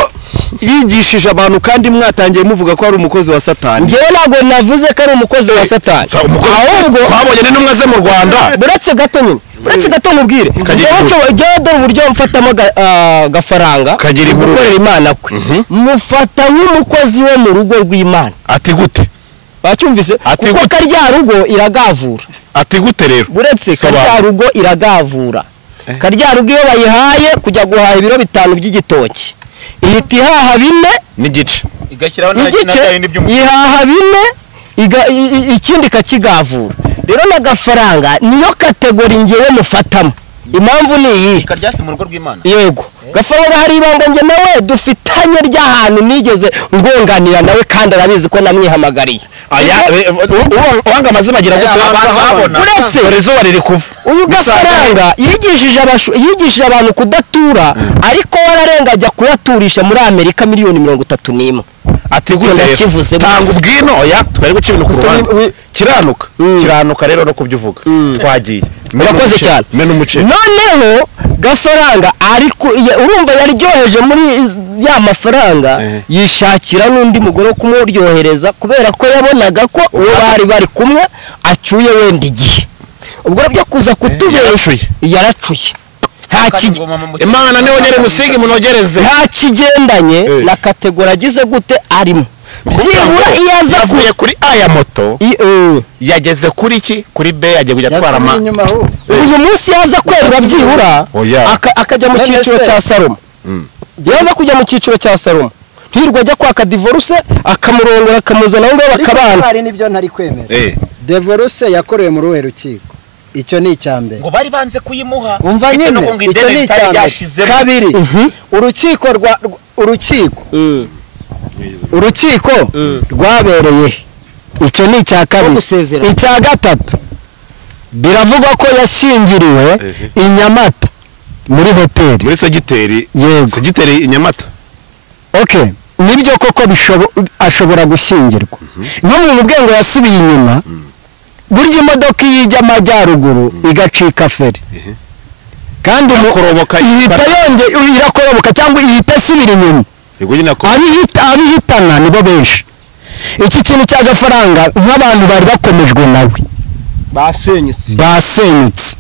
yigishije abantu kandi mwatangiye muvuga ko ari umukozi wa Satani ngewe ntabwo navuze ko ari umukozi wa Satani ahubwo twabonye n'intumwa ze mu Rwanda buretse gato nyine buretse gato mubwire ngewe dore uburyo mfatamo Gafaranga gukorera Imana kwe mufata nk'umukozi wo mu rugo rw'Imana ati gute bacyumvise kuko karya rugo iragavura ati gute rero buretse karya rugo iragavura karya rugo iyo bayihaye kujya guhaha ibiro 5 by'igitoki ihita ihaha 4 n'igice igashyiraho ihaha 4 ikindi kakigavura rero na Gafaranga niyo kategori ngewe mufatamo impamvu ni iyi karyasi mu rugo rw'Imana yego Gafaranga hari ibanga njye nawe dufitanye ry'ahantu nigeze ngonganira nawe kandi arabizi ko namwihamagariye wanga amazina agira gute babona uretse izuba riri kuva uyu Gafaranga yigishije abantu kudatura ariko wararenga ajya kuyaturisha muri Amerika miliyoni 31 ati gute tanga ubwino oya twari guca ibintu ku ruhande kiranuka rero no kubyo uvuga twagiye urakoze cyane noneho Gafaranga ariko urumva yaryoheje muri ya mafaranga yishakira n'undi mugore wo kumuryohereza kubera ko yabonaga ko uwo bari kumwe acyuye wenda igihe ubwo byo kuza kutubesha yaracuye Imana niwe nyere musigi munogereze nta kigendanye na kategori agize gute arimo byibura iyaza kuye kuri aya moto yageze kuri iki kuri B yagiye kujya twara ma uyu munsi yaza kwera byibura akajya mu cyiciro cya Salomo yaza kujya mu cyiciro cya Salomo ntirwa ajya kwaka divorce akamurongora akamuzana ngo bakabana hari nibyo ntari kwemera divorce yakorewe mu ruhe rukiko icyo ni icyambere ngo bari banze kuyimuha umva nyine icyo ni icyambere kabiri urukiko rwabereye icyo ni icya kabiri icya gatatu biravugwa ko yashyingiriwe i Nyamata muri hoteli muri segiteri i Nyamata okay nibyo koko ashobora gushyingirwa nko mu bwenge yasubiye inyuma burya imodoka iyijya amajyaruguru igacika feri kandi ihita irakoroboka cyangwa ihita isubira inyuma abihitana nibo benshi iki kintu cya Gafaranga nk'abantu bari bakomejwe nawe basenyutse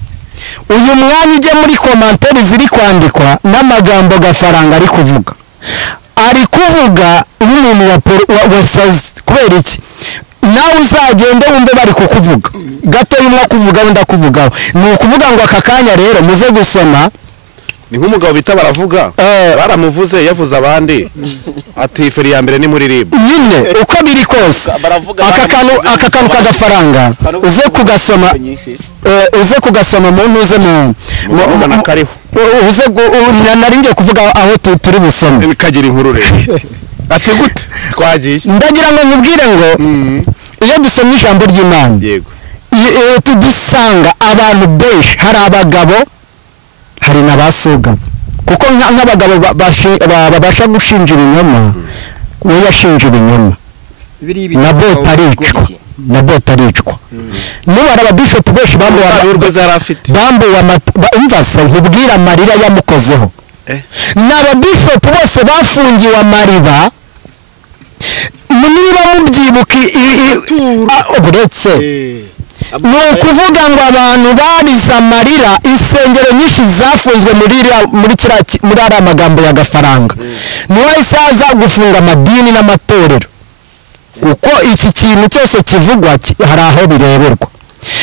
uyu mwanya ujye muri komantere ziri kwandikwa n'amagambo Gafaranga ari kuvuga nk'umuntu wasaze kubera iki nawe uzagende wumve bari kukuvuga gato y'umwe akuvuga undi akuvugaho ni ukuvuga ngo aka kanya rero muze gusoma ni nk'umugabo bita baravuga baramuvuze yavuze abandi ati feri ya mbere ni muri RIB nyine uko biri kose aka kantu k'Agafaranga uze kugasoma mu ntuze mu kariho uze nari ngiye kuvuga aho turi busome bikagira inkuru rero ati gute twagiye ndagira ngo nkubwire ngo iyo dusomye ijambo ry'Imana yego tudusanga abantu benshi hari abagabo hari n'abasugabo kuko nk'abagabo babasha gushinja ibinyoma we yashinja ibinyoma na bota aricwa n'ubara ababishopu benshi bambuwe umvase nkubwira amarira yamukozeho n'ababishopu bose bafungiwe amariba niba mubyibuka uretse ni ukuvuga ngo abantu barize amarira insengero nyinshi zafunzwe muri ariya magambo ya Gafaranga ntiwahise haza gufunga amadini n'amatorero kuko iki kintu cyose kivugwa hari aho bireberwa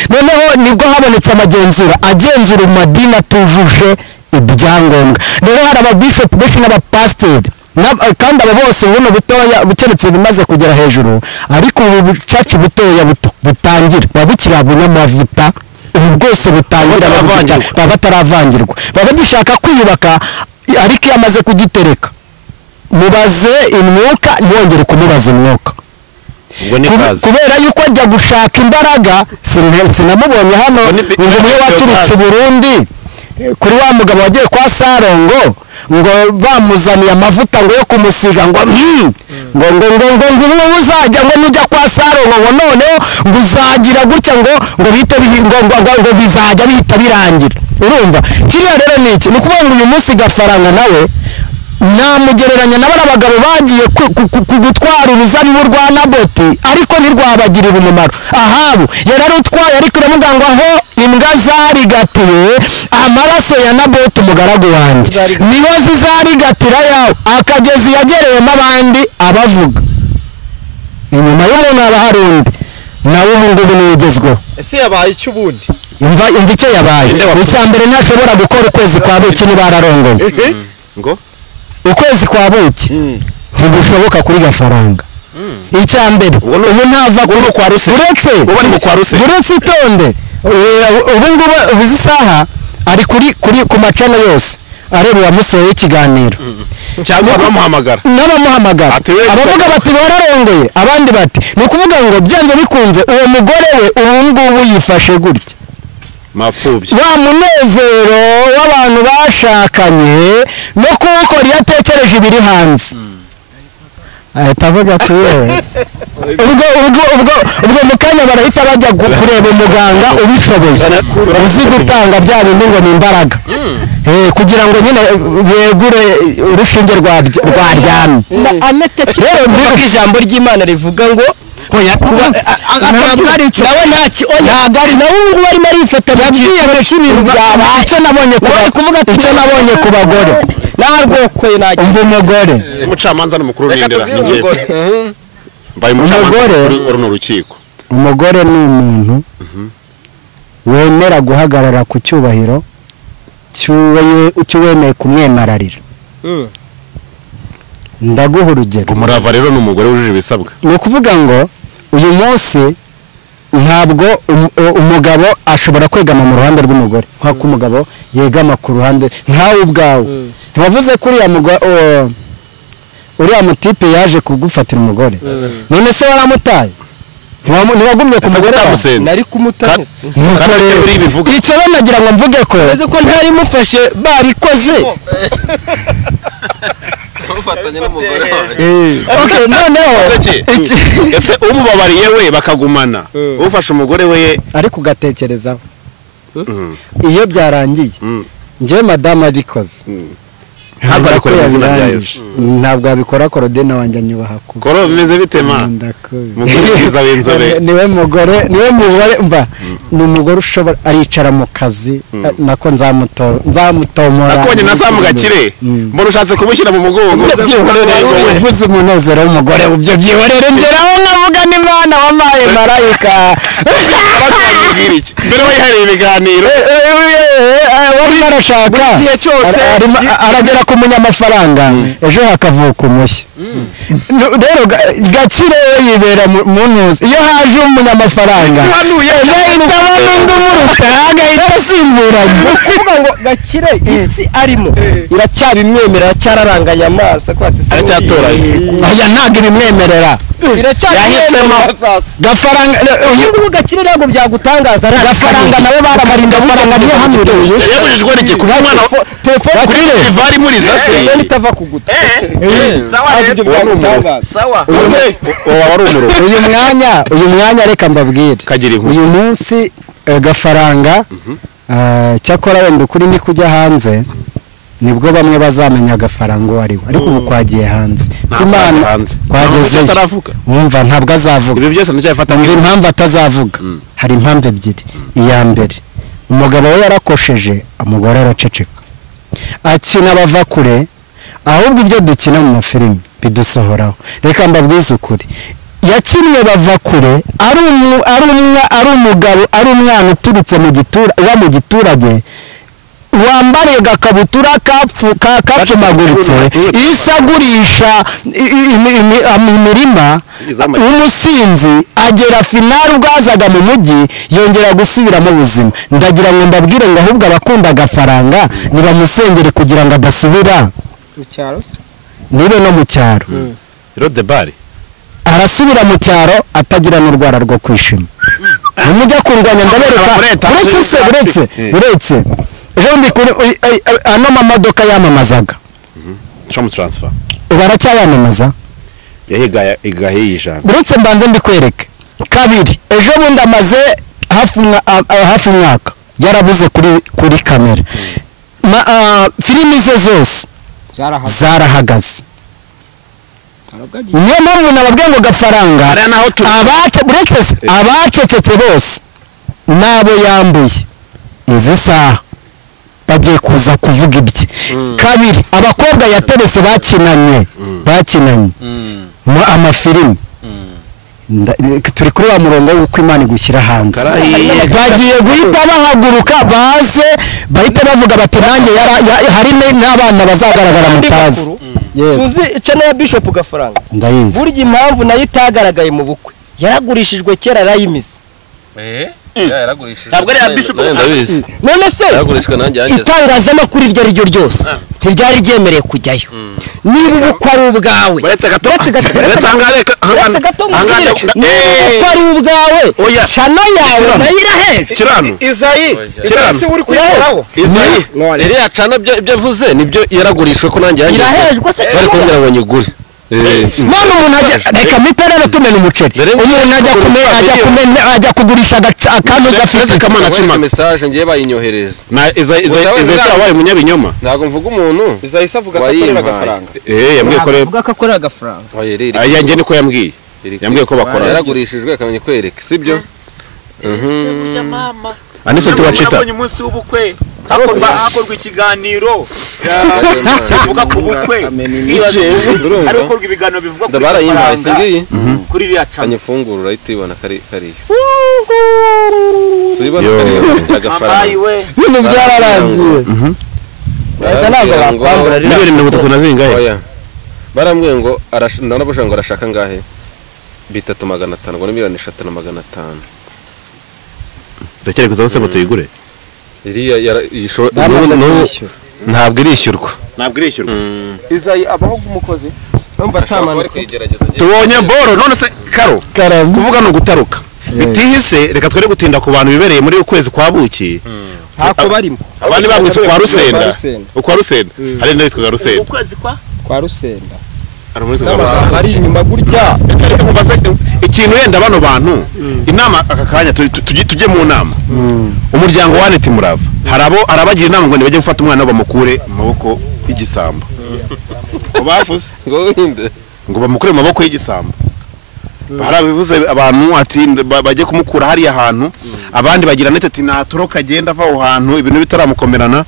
noneho nibwo habonetse amagenzura agenzura amadini atujuje ibyangombwa rero hari ababishopu benshi n'abapasiteri kandi abo bose buno butoya bukeretse bimaze kugera hejuru ariko ubu bucaci butoya butangira babukira bunyamavuta ubu bwose butangira baba bataravangirwa baba gishaka kwiyubaka ariko iyo amaze kugitereka mubaze imyuka ntiyongere kumubaza umwuka kubera yuko ajya gushaka imbaraga sinamubonye hano ngo umwe waturutse Burundi kuri wa mugabo wagiye kwa Sarongo ngo bamuzaniye amavuta ngo yo kumusiga ngo uzajya ngo nujya kwa Sarongo ngo noneho ngo uzagira gutya ngo bihite ngo bizajya bihita birangira urumva kiriya rero ni iki ni ukuvuga ngo uyu munsi Gafaranga nawe namugereranya n'abari abagabo bagiye gutwara uruzabibu rwa Naboti ariko ntirwabagirira umumaro Ahabu yararutwaye ariko iramuvuga ngo aho imbwa zarigatiye amaraso ya Naboti umugaragu wanjye niho zizarigatira yawe akagezi yagereyemo abandi abavuga inyuma y'umuntu haba hari undi nawe ubu ngubu niwe ugezweho ese yabaye icyo ubundi imva icyo yabaye icya mbere ntashobora gukora ukwezi kwa buki ntibararongoye ngo ukwezi kwa buki ntibushoboka kuri Gafaranga icya mbere ubu ntava uretse itonde ubu ngubu ubuze isaha ari ku macana yose areba uwamusohoye ikiganiro cyangwa bamuhamagara n'abamuhamagara abavuga bati wararongoye abandi bati ni ukuvuga ngo byanze bikunze uwo mugore we ubu ngubu yifashe gutya mafubyi wa munezero w'abantu bashakanye no kuwukora iyo atekereje ibiri hanze ahita avuga ati yewe ubwo mu kanya barahita bajya kureba umuganga ubishoboye uzi gutanga bya bindi ngo ni imbaraga kugira ngo nyine begure urushinge rwaryamye rero mvuga ijambo ry'Imana rivuga ngo ntabwo ari icyo nawe ntacyo ntabwo ari nawe ubu ngubu arimo arifata mu kintu ibintu byabaye icyo nabonye ku bagore narwokoye nagiye umva umugore umucamanza n'umukuru w'indera mbaye umucamanza uri mu rukiko umugore ni umuntu wemera guhagarara ku cyubahiro cy'uwemeye kumwemararira ndaguha urugero umurava rero ni umugore wujuje ibisabwa ni ukuvuga ngo uyu munsi ntabwo umugabo ashobora kwegama mu ruhande rw'umugore nk'uko umugabo yegama ku ruhande nkawe ubwawe ntiwavuze ko uriya mutipe yaje kugufatira umugore none se waramutaye ntiwagumye ku mugore nari kumutahise icyo banagira ngo mvuge ko ntari mufashe babikoze ufatanye n'umugore okay noneho ese umubabariye we bakagumana ufashe umugore we ariko ugatekerezaho iyo byarangiye njyewe madamu abikoze ntazabikora mu izina rya Yesu ntabwo yabikora Korodina wanjye anyubaha kuko koro bimeze bitema mugore mwiza w'inzobe niwe mugore mba ni umugore ushobora aricara mu kazi nako nzamutomora nakubonye na Samu Gakire mbona ushatse kumushyira mu mugongo uvuze umunezero w'umugore ubyo byihorere ngeraho nkavuga n'Imana wamaye marayika mbere wayihariye ibiganiro warimo arashaka aragera ku munyamafaranga ejo hakavuka umushya rero Gakire yibera mu ntuzi iyo haje umunyamafaranga ejo ahita abona undi umuruta agahita asimburanye kuvuga ngo Gakire isi arimo iracyabimwemerera aracyararanganya amaso aracyatoranye aya ntabwo ibimwemerera yahisemo gafaranga uyu Gakire ntabwo byagutangaza gafaranga nawe barabarinda gafaranga niyo hamuriye yabujijwe n'iki kuba umwana Gakire ivari muri zase itava kuguta sawa uyu mwanya reka mbabwire kagira inkuru uyu munsi gafaranga cyakora wenda ukuri ni kujya hanze nibwo bamwe bazamenya agafaranga uwo ari we ariko ubu kwagiye hanze Imana twagezeyo wumva ntabwo azavuga ibi byose ndacyafata impamvu atazavuga hari impamvu ebyiri iya mbere umugabo we yarakosheje umugore araceceka akina bava kure ahubwo ibyo dukina mu mafilimi bidusohoraho reka mbabwize ukuri yakinnye bava kure ari umugabo ari umwana uturutse mu giturage wambariye agakabutura kapfumaguritse isagurisha imirima umusinzi agera finali ubwazaga mu mujyi yongera gusubira mu buzima ndagira ngo mbabwire ngo ahubwo abakunda agafaranga nibamusengere kugira ngo adasubira mu cyaro nibe no mu cyaro Rodebari arasubira mu cyaro atagira n'urwara rwo kwishima nimujya kurwanya ndabereka uretse ejo ndi kuri ano mamodoka yamamazaga Chom transfer ubu aracyayamamaza igahiye ijana uretse mbanze mbikwereke kabiri ejo bundi amaze hafi umwaka yarabuze kuri kamera filimi ze zose zarahagaze niyo mpamvu nababwiye ngo gafaranga abacecetse bose nabo yambuye izi saha bagiye kuza kuvuga ibye kabiri abakobwa yateretse bakinanye mu amafilimi turi kuri wa murongo w'uko Imana igushyira hanze bagiye guhita bahaguruka baze bahita bavuga bati nanjye hari n'abana bazagaragara mutazi suzi icana ya Bishop Gafaranga ndayizi burya impamvu nayo itagaragaye mu bukwe yaragurishijwe kera arayimize ntabwo ari ya bishop ndabizi none se yaragurishwa nanjye yangeze itangazamakuru iryo ari ryo ryose ntiryari ryemereye kujyayo niba ubukwe ari ubwawe uretse gato uretse gato mbwira niba ubukwe ari ubwawe shano yawe nayo iraheje kirano Izayi si uri kuyikoraho Izayi iriya cana ibyo avuze nibyo yaragurishwe ko nanjye yangeze irahejwe se bari kumbwira ngo nyigure none umuntu ajya reka mitarane tumena umuceri umuntu ajya kugurisha akantu afite kamana cima message ngiye bayinyohereza na Izayi wabaye munyabinyoma ntabwo mvuga umuntu Izayi avuga ko akorera agafaranga yambwiye ko rero avuga ko akorera agafaranga yanjye niko yambwiye ko bakora yaragurishijwe akamenya kwereka sibyo burya mama anise tuwacita nabonye umunsi w'ubukwe hakorwa ikiganiro kivuga ku bukwe hari gukorwa ibiganiro bivuga ku ndabarayimpaye singiyi kuri iriya cana anyifungura urahita ibona kariyo turibona kariyo agafaranga ibintu byararangiye miliyoni 30 oya barambwiye ngo ndabashaka ngo arashaka ngahe 3,500 ngo ni 3,500 ndakere kuza bose ngo tuyigure iriya ntabwo irishyurwa Izayi abaho umukozi numva atamanutse tubonye boro none se karo kuvuga no gutaruka bitihise reka twere gutinda ku bantu bibereye muri ukwezi kwa buki hako barimo abandi bamwise kwa Rusenda ukwa Rusenda hari n'itwa Rusenda ukwezi kwa Rusenda ari inyuma gutya ikintu yenda bano bantu inama aka kanya tujye mu nama umuryango wa Neti Murava harabagira inama ngo nibajye gufata umwana bamukure mu maboko y'igisambo ngo bavuze ngo bamukure mu maboko y'igisambo barabivuze abantu ati bajye kumukura hari ahantu abandi bagira Neti ati natoroka agenda ava aho hantu ibintu bitaramukomerana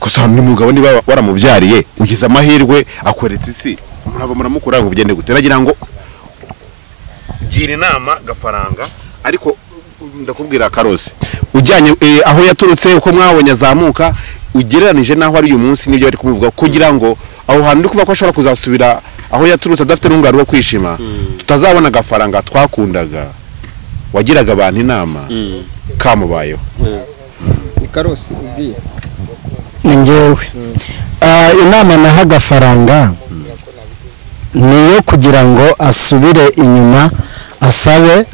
gusa n'umugabo niba waramubyariye ugize amahirwe akweretse isi Murava muramukura ngo ugende gute nagira ngo gira inama gafaranga ariko ndakubwira Karosi ujyanye aho yaturutse uko mwabonye azamuka ugereranije naho ari uyu munsi nibyo bari kumuvuga kugira ngo aho hantu ndi kuva ko ashobora kuzasubira aho yaturutse adafite n'ungaro wo kwishima tutazabona gafaranga twakundaga wagiraga abantu inama kamubayeho ni Karosi ubwiye njyewe inama naha gafaranga niyo kugira ngo asubire inyuma asabe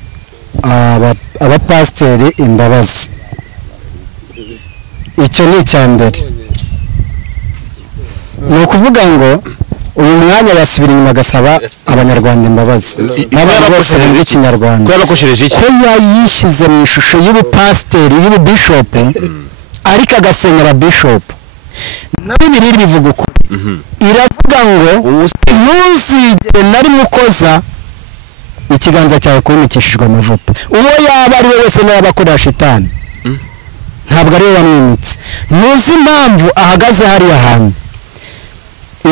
abapasiteri imbabazi icyo ni icya mbere ni ukuvuga ngo uyu mwanya yasubira inyuma agasaba abanyarwanda imbabazi n'abantu bose bumva ikinyarwanda ko yayishyize mu ishusho y'ubupasiteri y'ububishope ariko agasenyera bishopu na Bibiliya bivuga uko iravuga ngo ntuzigere na rimwe ukoza ikiganza cyawe kumikishijwe amavuta uwo yaba ari we wese n'aba akorera shitani ntabwo ari we wamwimitse ntuzi impamvu ahagaze hariya hantu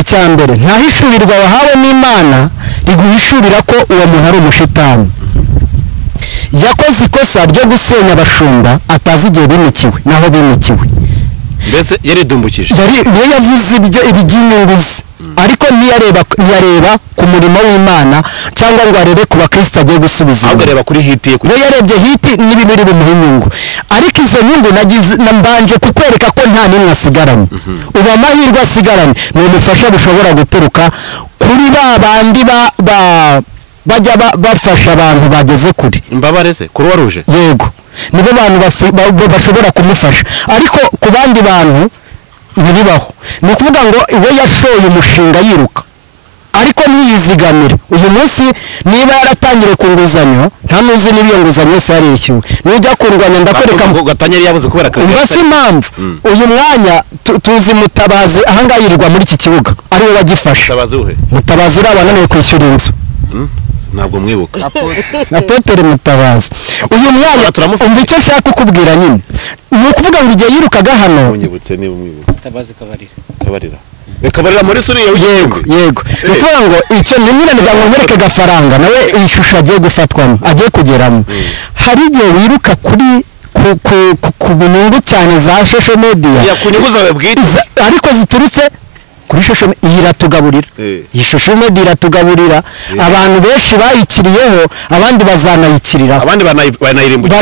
icya mbere ntahishurirwa wahawe n'Imana riguhishurira ko uwo muntu ari umushitani yakoze ikosa ryo gusenya abashumba atazi igihe bimikiwe naho bimikiwe mbese yaridumbukije niyo yavuze ibyo iby'inyungu ze ariko ntiyareba ku murimo w'Imana cyangwa ngo arebe ku bakristo agiye gusubiza ahubwo areba kuri hiti niyo yarebye hiti n'ibibiri bimuha inyungu ariko izo nyungu nambanje kukwereka ko nta n'imwe asigaranye ubu amahirwe asigaranye ni umufasha bushobora guturuka kuri ba bandi bajya bafasha abantu bageze kure imbabare se Croix Rouge yego nibo bantu bashobora kumufasha ariko ku bandi bantu ntibibaho ni ukuvuga ngo iwe yashoye umushinga yiruka ariko ntiyizigamire uyu munsi niba yaratangire ku nguzanyo nta nuzi niba iyo nguzanyo yose yarishyuwe nujya kurwanya ndakwereka ngo gatanyari yabuze kubera umva si impamvu uyu mwanya tuzi Mutabazi ahangaha yirirwa muri iki kibuga ari we wagifasha Mutabazi uri abananiwe kwishyura inzu ntabwo mwibuka na Peter Mutabazi uyu mwanya umva icyo nshaka kukubwira nyine ni ukuvuga ngo igihe yirukaga hano unyibutse niba mwibuka Mutabazi kabarira muri suri yego ni ukuvuga ngo icyo ni nyine ngo nkwereke gafaranga nawe iyi shusho agiye gufatwamo agiye kugeramo hari igihe wiruka kuri ku nyungu cyane za social media ku nyungu zawe bwite ariko ziturutse kuri social media iyi iratugaburira iyi social media iratugaburira abantu benshi bayikiriyeho abandi bazanayikiriraho abandi banayirimbuka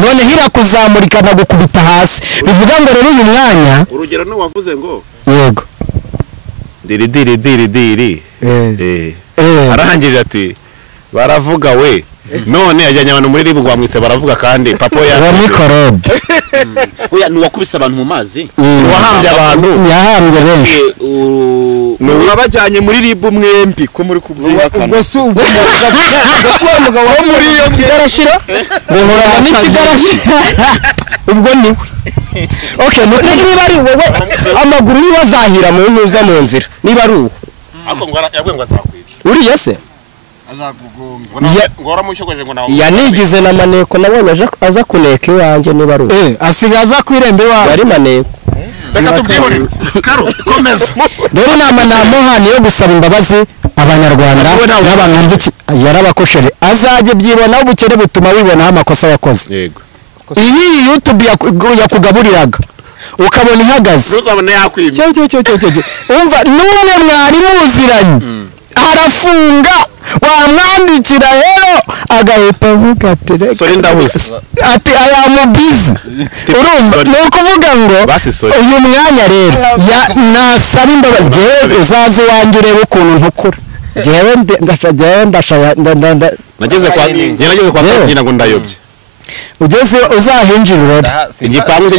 none hira kuzamurika na gukubita hasi bivuga ngo rero uyu mwanya urugero no wavuze ngo yego diri arahangije ati baravuga we none yajyanye abantu muri ribu bamwise baravuga kandi papo ya wa mikorobe oya nuwakubise abantu mu mazi wahambye abantu yahambye benshi urabajyanye muri ribu mwembi ko muri kubyihakana ubwo si ubwo mugabo wo muri iyo kigarashira ngorana n'ikigarashira ubwo niwe okay nuko niba ari wowe amaguru y'ibazahira mu ntuza mu nzira niba ari uwo ako yabwe ngo azakwica uriya se azagugonga ngora mushokoje ngo nawo yanigize na maneko nabonye aza kuneka iwanjye niba ari uwo asigaza kwirembe wawe bari maneko reka tubyibone karo komeza rero nama namuhani yo gusaba imbabazi abanyarwanda n'abantu mviki yarabakoshere azajye byibona ubukene butuma wibona amakosa wakoze yego iyi YouTube yakugaburiraga ukabona ihagaze uzabone yakwimye cyo umva n'umwe mwari muziranye arafunga wamwandikira rero agahita avuga ati aya mubizi urumva ni ukuvuga ngo uyu mwanya rero nasaba imbabazi jewe uzaze wanjye urebe ukuntu ntukura jewe ndashaya nageze kwa ngira ngo ndayobye ugeze uzahinjira urore igipangu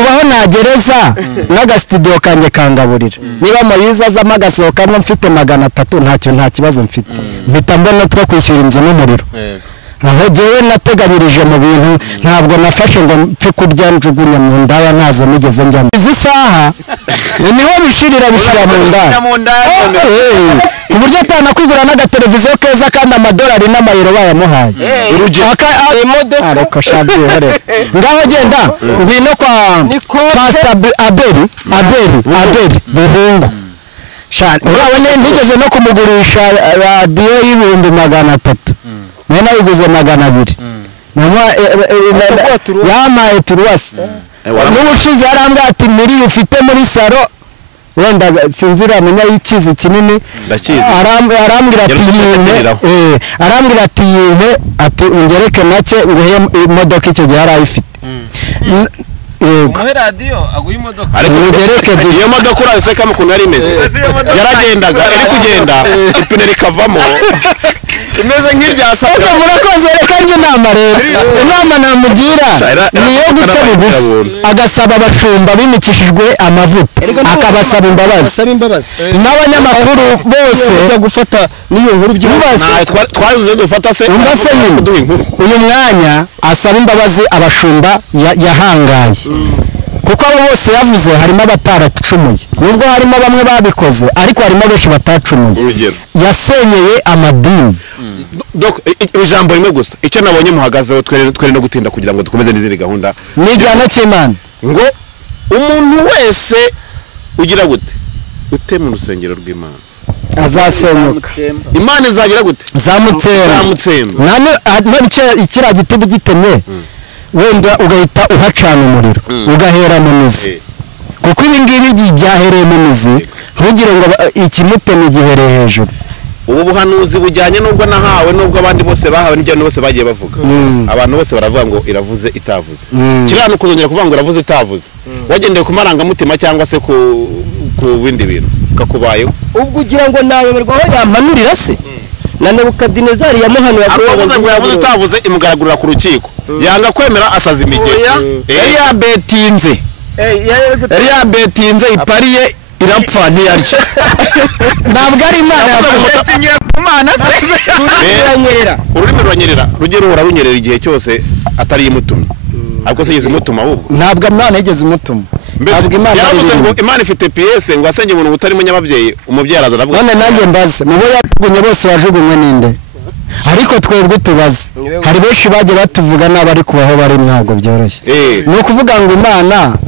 ubaho nagereza n'agastudio kanjye kangaburira niba Moyiza azamo agasohokamo mfite 300 nta kibazo mfite mpita mbona two kwishyura inzu n'umuriro aho jewe nateganyirije mu bintu ntabwo nafashe ngo mpfe kurya njugunya mu ndaya ntazo nigeze njyamo izi saha niho bishirira bishira mu ndaya uburyo atanakwigura n'agateleviziyo keza kandi amadolari n'amayero bayamuhaye imodoka ariko shabyore ngaho genda ngwino kwa Pastor Abeli Buhungu urabona ndigeze no kumugurisha radio y'ibihumbi 300 none ayiguze 200 yamaye turuwasi n'ubushize yarambwira ati muri ufite muri saro wenda sinzira amenya yikizi kinini arambwira ati yime ati ungereke nake nguhe imodoka icyo gihe yarayifite muhe radio aguye imodoka ariko ungereke iyo modoka urayiseka mu kuntu yari imeze yaragendaga iri kugenda ipine rikavamo imeze nk'iryasabwa murakoze reka nje nama rero inama namugira niyo guca bugufi agasaba abashumba bimikishijwe amavuta akabasaba imbabazi n'abanyamakuru bose bajya gufata niyo nkuru by'ubazi twazuze dufata se uyu mwanya asaba imbabazi abashumba yahangaye kuko abo bose yavuze harimo abataracumuye nubwo harimo bamwe babikoze ariko harimo benshi batacumuye yasenyeye amadini ijambo rimwe gusa icyo nabonye muhagazeho twere no gutinda kugira ngo dukomeze n'izindi gahunda n'igihano cy'Imana ngo umuntu wese ugira gute utema urusengero rw'Imana azasenyuka Imana izagira gute zamutsemba none ikira gitibu gitemye wenda ugahita uhacana umuriro ugahera mu mizi kuko ibi ngibi byahereye mu mizi ntugire ngo ikimutema gihereye hejuru ubu buhanuzi bujyanye nubwo nahawe nubwo abandi bose bahawe n'ibyo bose bagiye bavuga abantu bose baravuga ngo iravuze itavuze kirano kuzongera kuvuga ngo iravuze itavuze wagendeye ku marangamutima cyangwa se ku bindi bintu kakubayeho ubwo ugira ngo nayoberwa aho yamanurira se na Nebukadinezari yamuhanuye avuga ngo yavuze utavuze imugaragurira ku rukiko yanga kwemera asaza imigeri yari yabetinze ipariye irapfa ntiyarya ntabwo ari Imana yavuze kumana se ururimi ruranyerera rugero runyerera igihe cyose atari imutuma ariko se yizimutuma ahubwo ntabwo Imana yigeze imutuma ntabwo Imana yavuze ngo Imana ifite PS ngo asenge umuntu utari munyababyeyi umubyeyi araza aravuga none nanjye mbaze mubo yajugunye bose wajugunywe ninde ariko twebwe tubaze hari benshi bagiye batuvuga n'abari kubaho bari ntabwo byoroshye ni ukuvuga ngo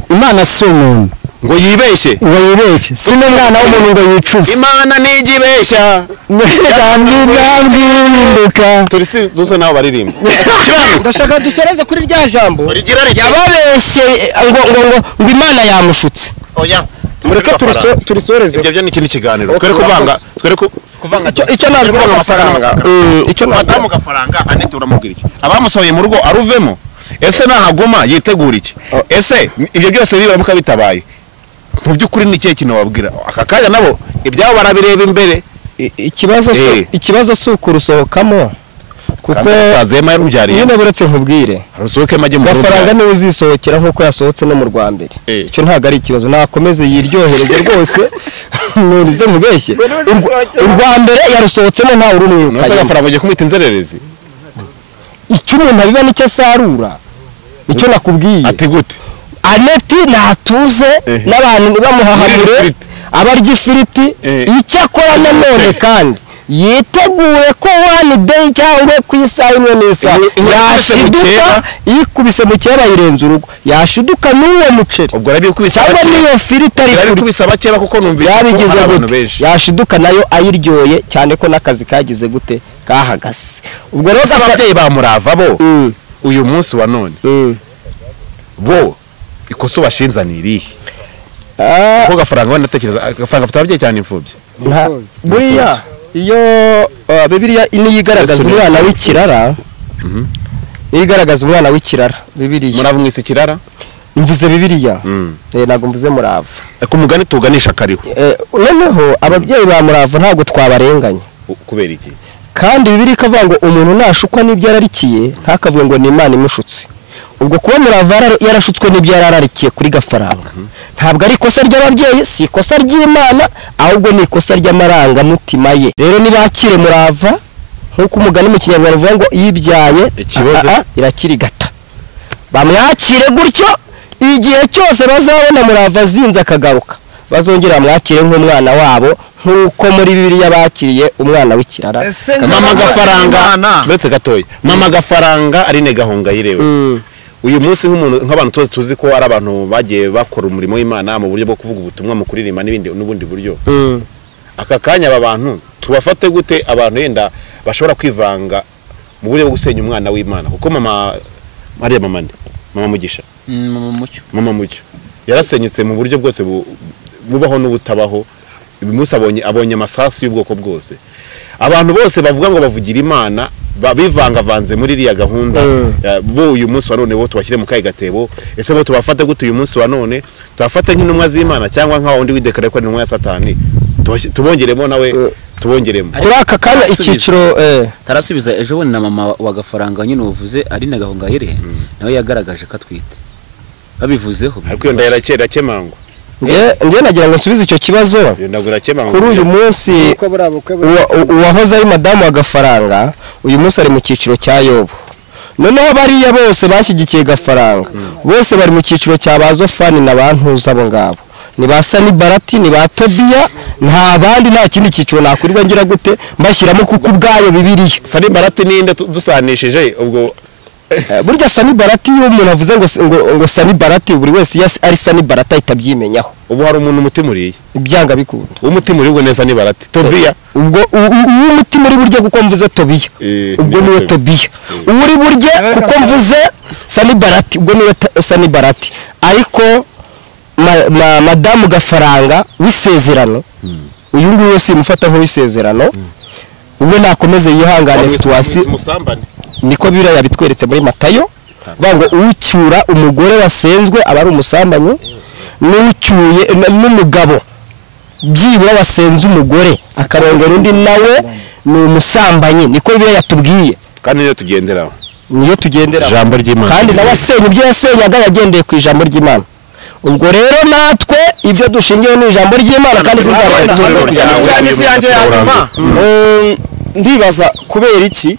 Imana si umuntu ngo yibeshye si n'umwana w'umuntu ngo yicuze Imana nigibeshya kandi ntabwirinduka turi si zose naho baririmba ndashaka dusoreze kuri rya jambo yababeshye ngo Imana yamushutse oya mureke turisoreze ibyo ni ikindi kiganiro twere kuvanga icyo ntabwo amafaranga icyo madamu gafaranga Anete uramubwira iki abamusohoye mu rugo aruvemo ese nahaguma yitegura iki ese ibyo byose biramuka bitabaye mu by'ukuri ni ikihe kintu wabwira aka kanya nabo ibyabo barabireba imbere ikibazo si ukurusohokamo kuko azema yarubyariye nyine buretse nkubwire rusohoke majye mu gafaranga niwe uzisohokera nkuko yasohotse no mu rwa mbere icyo ntago ari ikibazo nakomeze yiryohereze rwose nurize mubeshye urwa mbere yarusohotsemo nta urumwiruka gafaranga ugiye kumwita inzererezi icyo umuntu abiba nicyo asarura icyo nakubwiye ati gute Aneti natuze n'abantu nibamuhahamure abarya ifiriti icyo akora nanone kandi yiteguye ko one day cyangwa ku isaha imwe n'isaha yashiduka ikubise mu cyera yirenze urugo yashiduka n'uwo muceri ubwo rabikubise cyangwa niyo firiti ari kubisa bakeba kuko numvise yabigize gute yashiduka nayo ayiryoye cyane ko nakazi kagize gute kahagase ubwo rero ababyeyi bamurava bo uyu munsi wa none bo ikoso bashinzaniriye ko gafaranga wenda tekereza gafaranga afite ababyeyi cyane imfubyi buriya iyo Bibiliya niyigaragaza umwana w'ikirara niyigaragaza umwana w'ikirara Bibiliya muravu mwise kirara mvuze Bibiliya nago mvuze murava ku mugani tuganisha kariho noneho ababyeyi ba murava ntago twabarenganya kubera iki kandi Bibiliya ikavuga ngo umuntu nashukwa n'ibyo yararikiye ntakavuge ngo ni Imana imushutse ubwo kuba murava yarashutswe n'ibyo yarararikiye kuri gafaranga ntabwo ari ikosa ry'ababyeyi si ikosa ry'Imana ahubwo ni ikosa ry'amarangamutima ye rero nibakire murava nkuko umugani mu Kinyarwanda uvuga ngo yibyaye irakirigata bamwakire gutyo igihe cyose bazabona murava zinze akagaruka bazongera mwakire nk'umwana wabo nkuko muri Bibiliya bakiriye umwana w'ikirara mama gafaranga ndetse gatoya mama gafaranga ari ne gahunga yirewe uyu munsi nk'abantu tuzi tuzi ko ari abantu bagiye bakora umurimo w'Imana mu buryo bwo kuvuga ubutumwa mu kuririmba n'ubundi buryo aka kanya aba bantu tubafate gute abantu yenda bashobora kwivanga mu buryo bwo gusenya umwana w'Imana kuko mama Maria mama Mugisha mama Mucyo yarasenyutse mu buryo bwose bubaho n'ubutabaho uyu munsi abonye amasasu y'ubwoko bwose abantu bose bavuga ngo bavugira Imana bivangavanze muri iriya gahunda bo uyu munsi wa none bo tubashyire mu kayi gatebo ese bo tubafate gute uyu munsi wa none tubafate nk'intumwa z'Imana cyangwa nk'aho undi widekare ko ari intumwa ya Satani tubongeremo nawe tubongeremo kuri aka kanya icyiciro tarasubiza ejo bundi na mama wa gafaranga nyine uvuze ari na gahunga yere nawe yagaragaje ko atwite babivuzeho ariko yenda yarakera kemangwa ngiye nagira ngo nsubize icyo kibazo kuri uyu munsi uwahoze ari madamu wa gafaranga uyu munsi ari mu cyiciro cya Yobu noneho bariya bose bashyigikiye gafaranga bose bari mu cyiciro cya bazofani na bantuza abo ngabo ni ba Sanibarati ni ba Tobiya nta bandi nta kindi cyiciro nakurirwa ngira gute mbashyiramo kuko ubwayo Bibiliya Sanibarati ninde dusanishije ubwo burya Sanibarati iyo umuntu avuze ngo Sanibarati buri wese ari Sanibarati ahitaby'imenyaho ubu hari umuntu umutima uriye ibyanga bikunda umutima uri ubwo neza Sanibarati Tobiya ubwo umutima uri burye kuko mvuze Tobiya ubwo niwe Tobiya uri burye kuko mvuze Sanibarati ubwo niwe Sanibarati ariko madamu gafaranga w'isezerano uyu nguyu wese imufata nk'uwisezerano ubwo nakomeze yihangane situation niko Bibiliya yabitweretse muri Matayo bango ucyura umugore wasenzwe aba ari umusambanyi n'ucyuye n'umugabo byibura wasenze umugore akarongera undi nawe ni umusambanyi niko Bibiliya yatubwiye kandi niyo tugenderaho ijambo ry'Imana kandi nawe asenye ibyo yasenyaga yagendeye ku ijambo ry'Imana ubwo rero natwe ibyo dushingiye ni ijambo ry'Imana kandi ndibaza kubera iki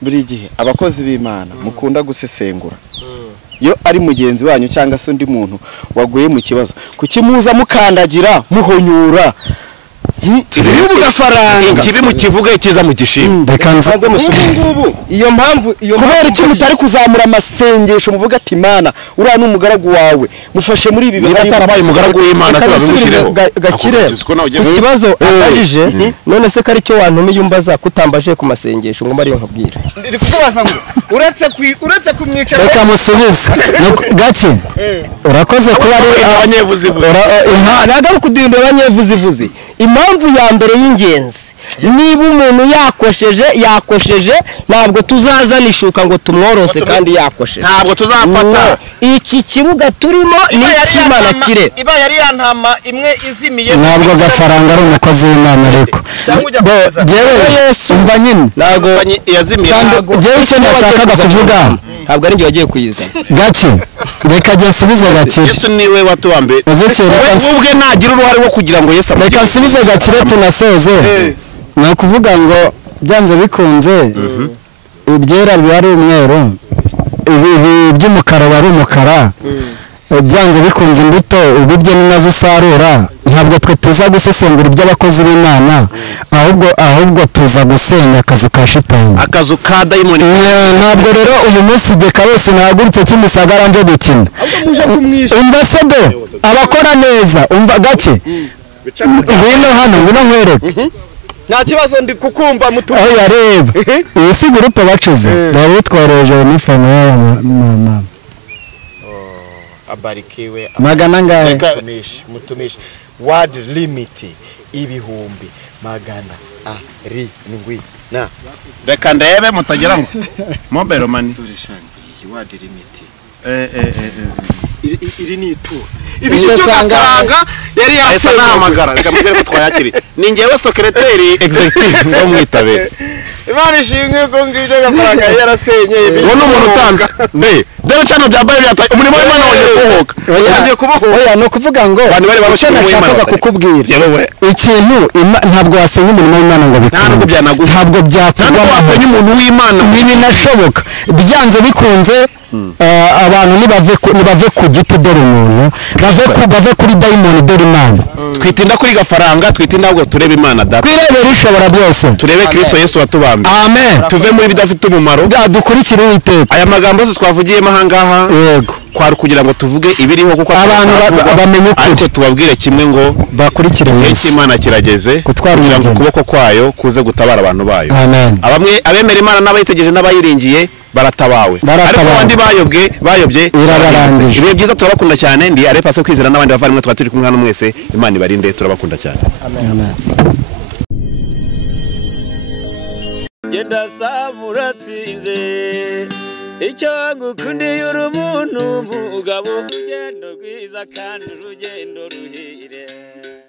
buri gihe abakozi b'Imana mukunda gusesengura yo ari mugenzi wanyu cyangwa se undi muntu waguye mu kibazo kuki muza mukandagira muhonyura y'ubu gafaranga ikibi mu kivuga ikiza mu gishimwe reka nze ngubu iyo mpamvu kubera iki mutari kuzamura amasengesho muvuga ati Mana uriya n'umugaragu wawe mufashe muri ibi niba atarabaye umugaragu w'Imana se babimushireho Gakire ikibazo akajije none se kari cyo wantumiye umbaza kutambaje ku masengesho ngo mariyo nkabwira ndi kukubaza ngo uretse kumwicara reka musubize gake urakoze kuba ari abanyevuzivuzi ntabwo kudindura abanyevuzivuzi impamvu ya mbere y'ingenzi niba umuntu yakosheje ntabwo tuzazana ishuka ngo tumworose kandi yakosheje ntabwo tuzafata iki kibuga turimo ni ikimana kire iba yari yantama imwe izimiye ntabwo gafaranga ari umukozi w'Imana ariko jewe Yesu umva nyine ntabwo yazimiye jewe icyo nashakaga kuvuga ntabwo ari njye wagiye kuyizana gake reka njye nsubize Gakire Yesu niwe watuwambe ubwe nagira uruhare wo kugira ngo Yesu reka nsubize Gakire tunasoze ni ukuvuga ngo byanze bikunze ibyera biba ari umweru ibi by'umukara biba ari umukara byanze bikunze imbuto ubibye ni nazo usarura ntabwo twe tuza gusesengura iby'abakozi b'Imana ahubwo tuza gusenya akazu ka shitani akazu ka dayimoni ntabwo rero uyu munsi geka wese nahagurutse Kimisagara nje gukina umva se do abakora neza umva gake ngwino hano ngwino nkwereke nta kibazo ndi kukumva mutu oya reba iyi si gurupe bacuze baba bitwareje uniforme y'abamama abarikiwe magana ngahe mutumishi word limit ibihumbi magana arindwi na reka ndebe mutagira ngo mobile money word limit iri ni itu ibi cyo gafaranga yari yahamagara reka mbere ko twayakiri ni ngewe secretary executive ngo mwitabe Imana ishinzwe ko ngije gafaranga yarasenyeye wowe n'umuntu utanze dore cyane byabaye byataye umurimo w'Imana wagiye kubohoka oya no kuvuga ngo abantu bari babashe nashakaga kukubwira ikintu ntabwo wasenya umurimo w'Imana ngo bikunda ntabwo byakugwa wasenya umuntu w'Imana binashoboka byanze bikunze abantu nibave ku giti dore umuntu bave kuri dayimoni dore Imana twitinda kuri gafaranga twitinda ahubwo turebe Imana data twirebere ishobora byose turebe Kristo Yesu watubambye amen tuve muri bidafite umumaro dukurikire Uwiteka aya magambo yose twavugiyemo ahangaha yego kwari kugira ngo tuvuge ibiriho kuko abantu bamenye ukuri ariko tubabwire kimwe ngo bakurikire Yesu Imana kirageze kugira ngo ukuboko kwayo kuze gutabara abantu bayo amen abemera Imana n'abayitegereje n'abayiringiye baratabawe ariko abandi bayobye irabarangije ibihe byiza turabakunda cyane ndi Arepase Kwizera n'abandi bavandimwe twa turi kumwe hano mwese Imana ibarinde turabakunda cyane amen genda samuratsinze icyo ngukundiye uri umuntu mugabo urugendo rwiza kandi urugendo ruhire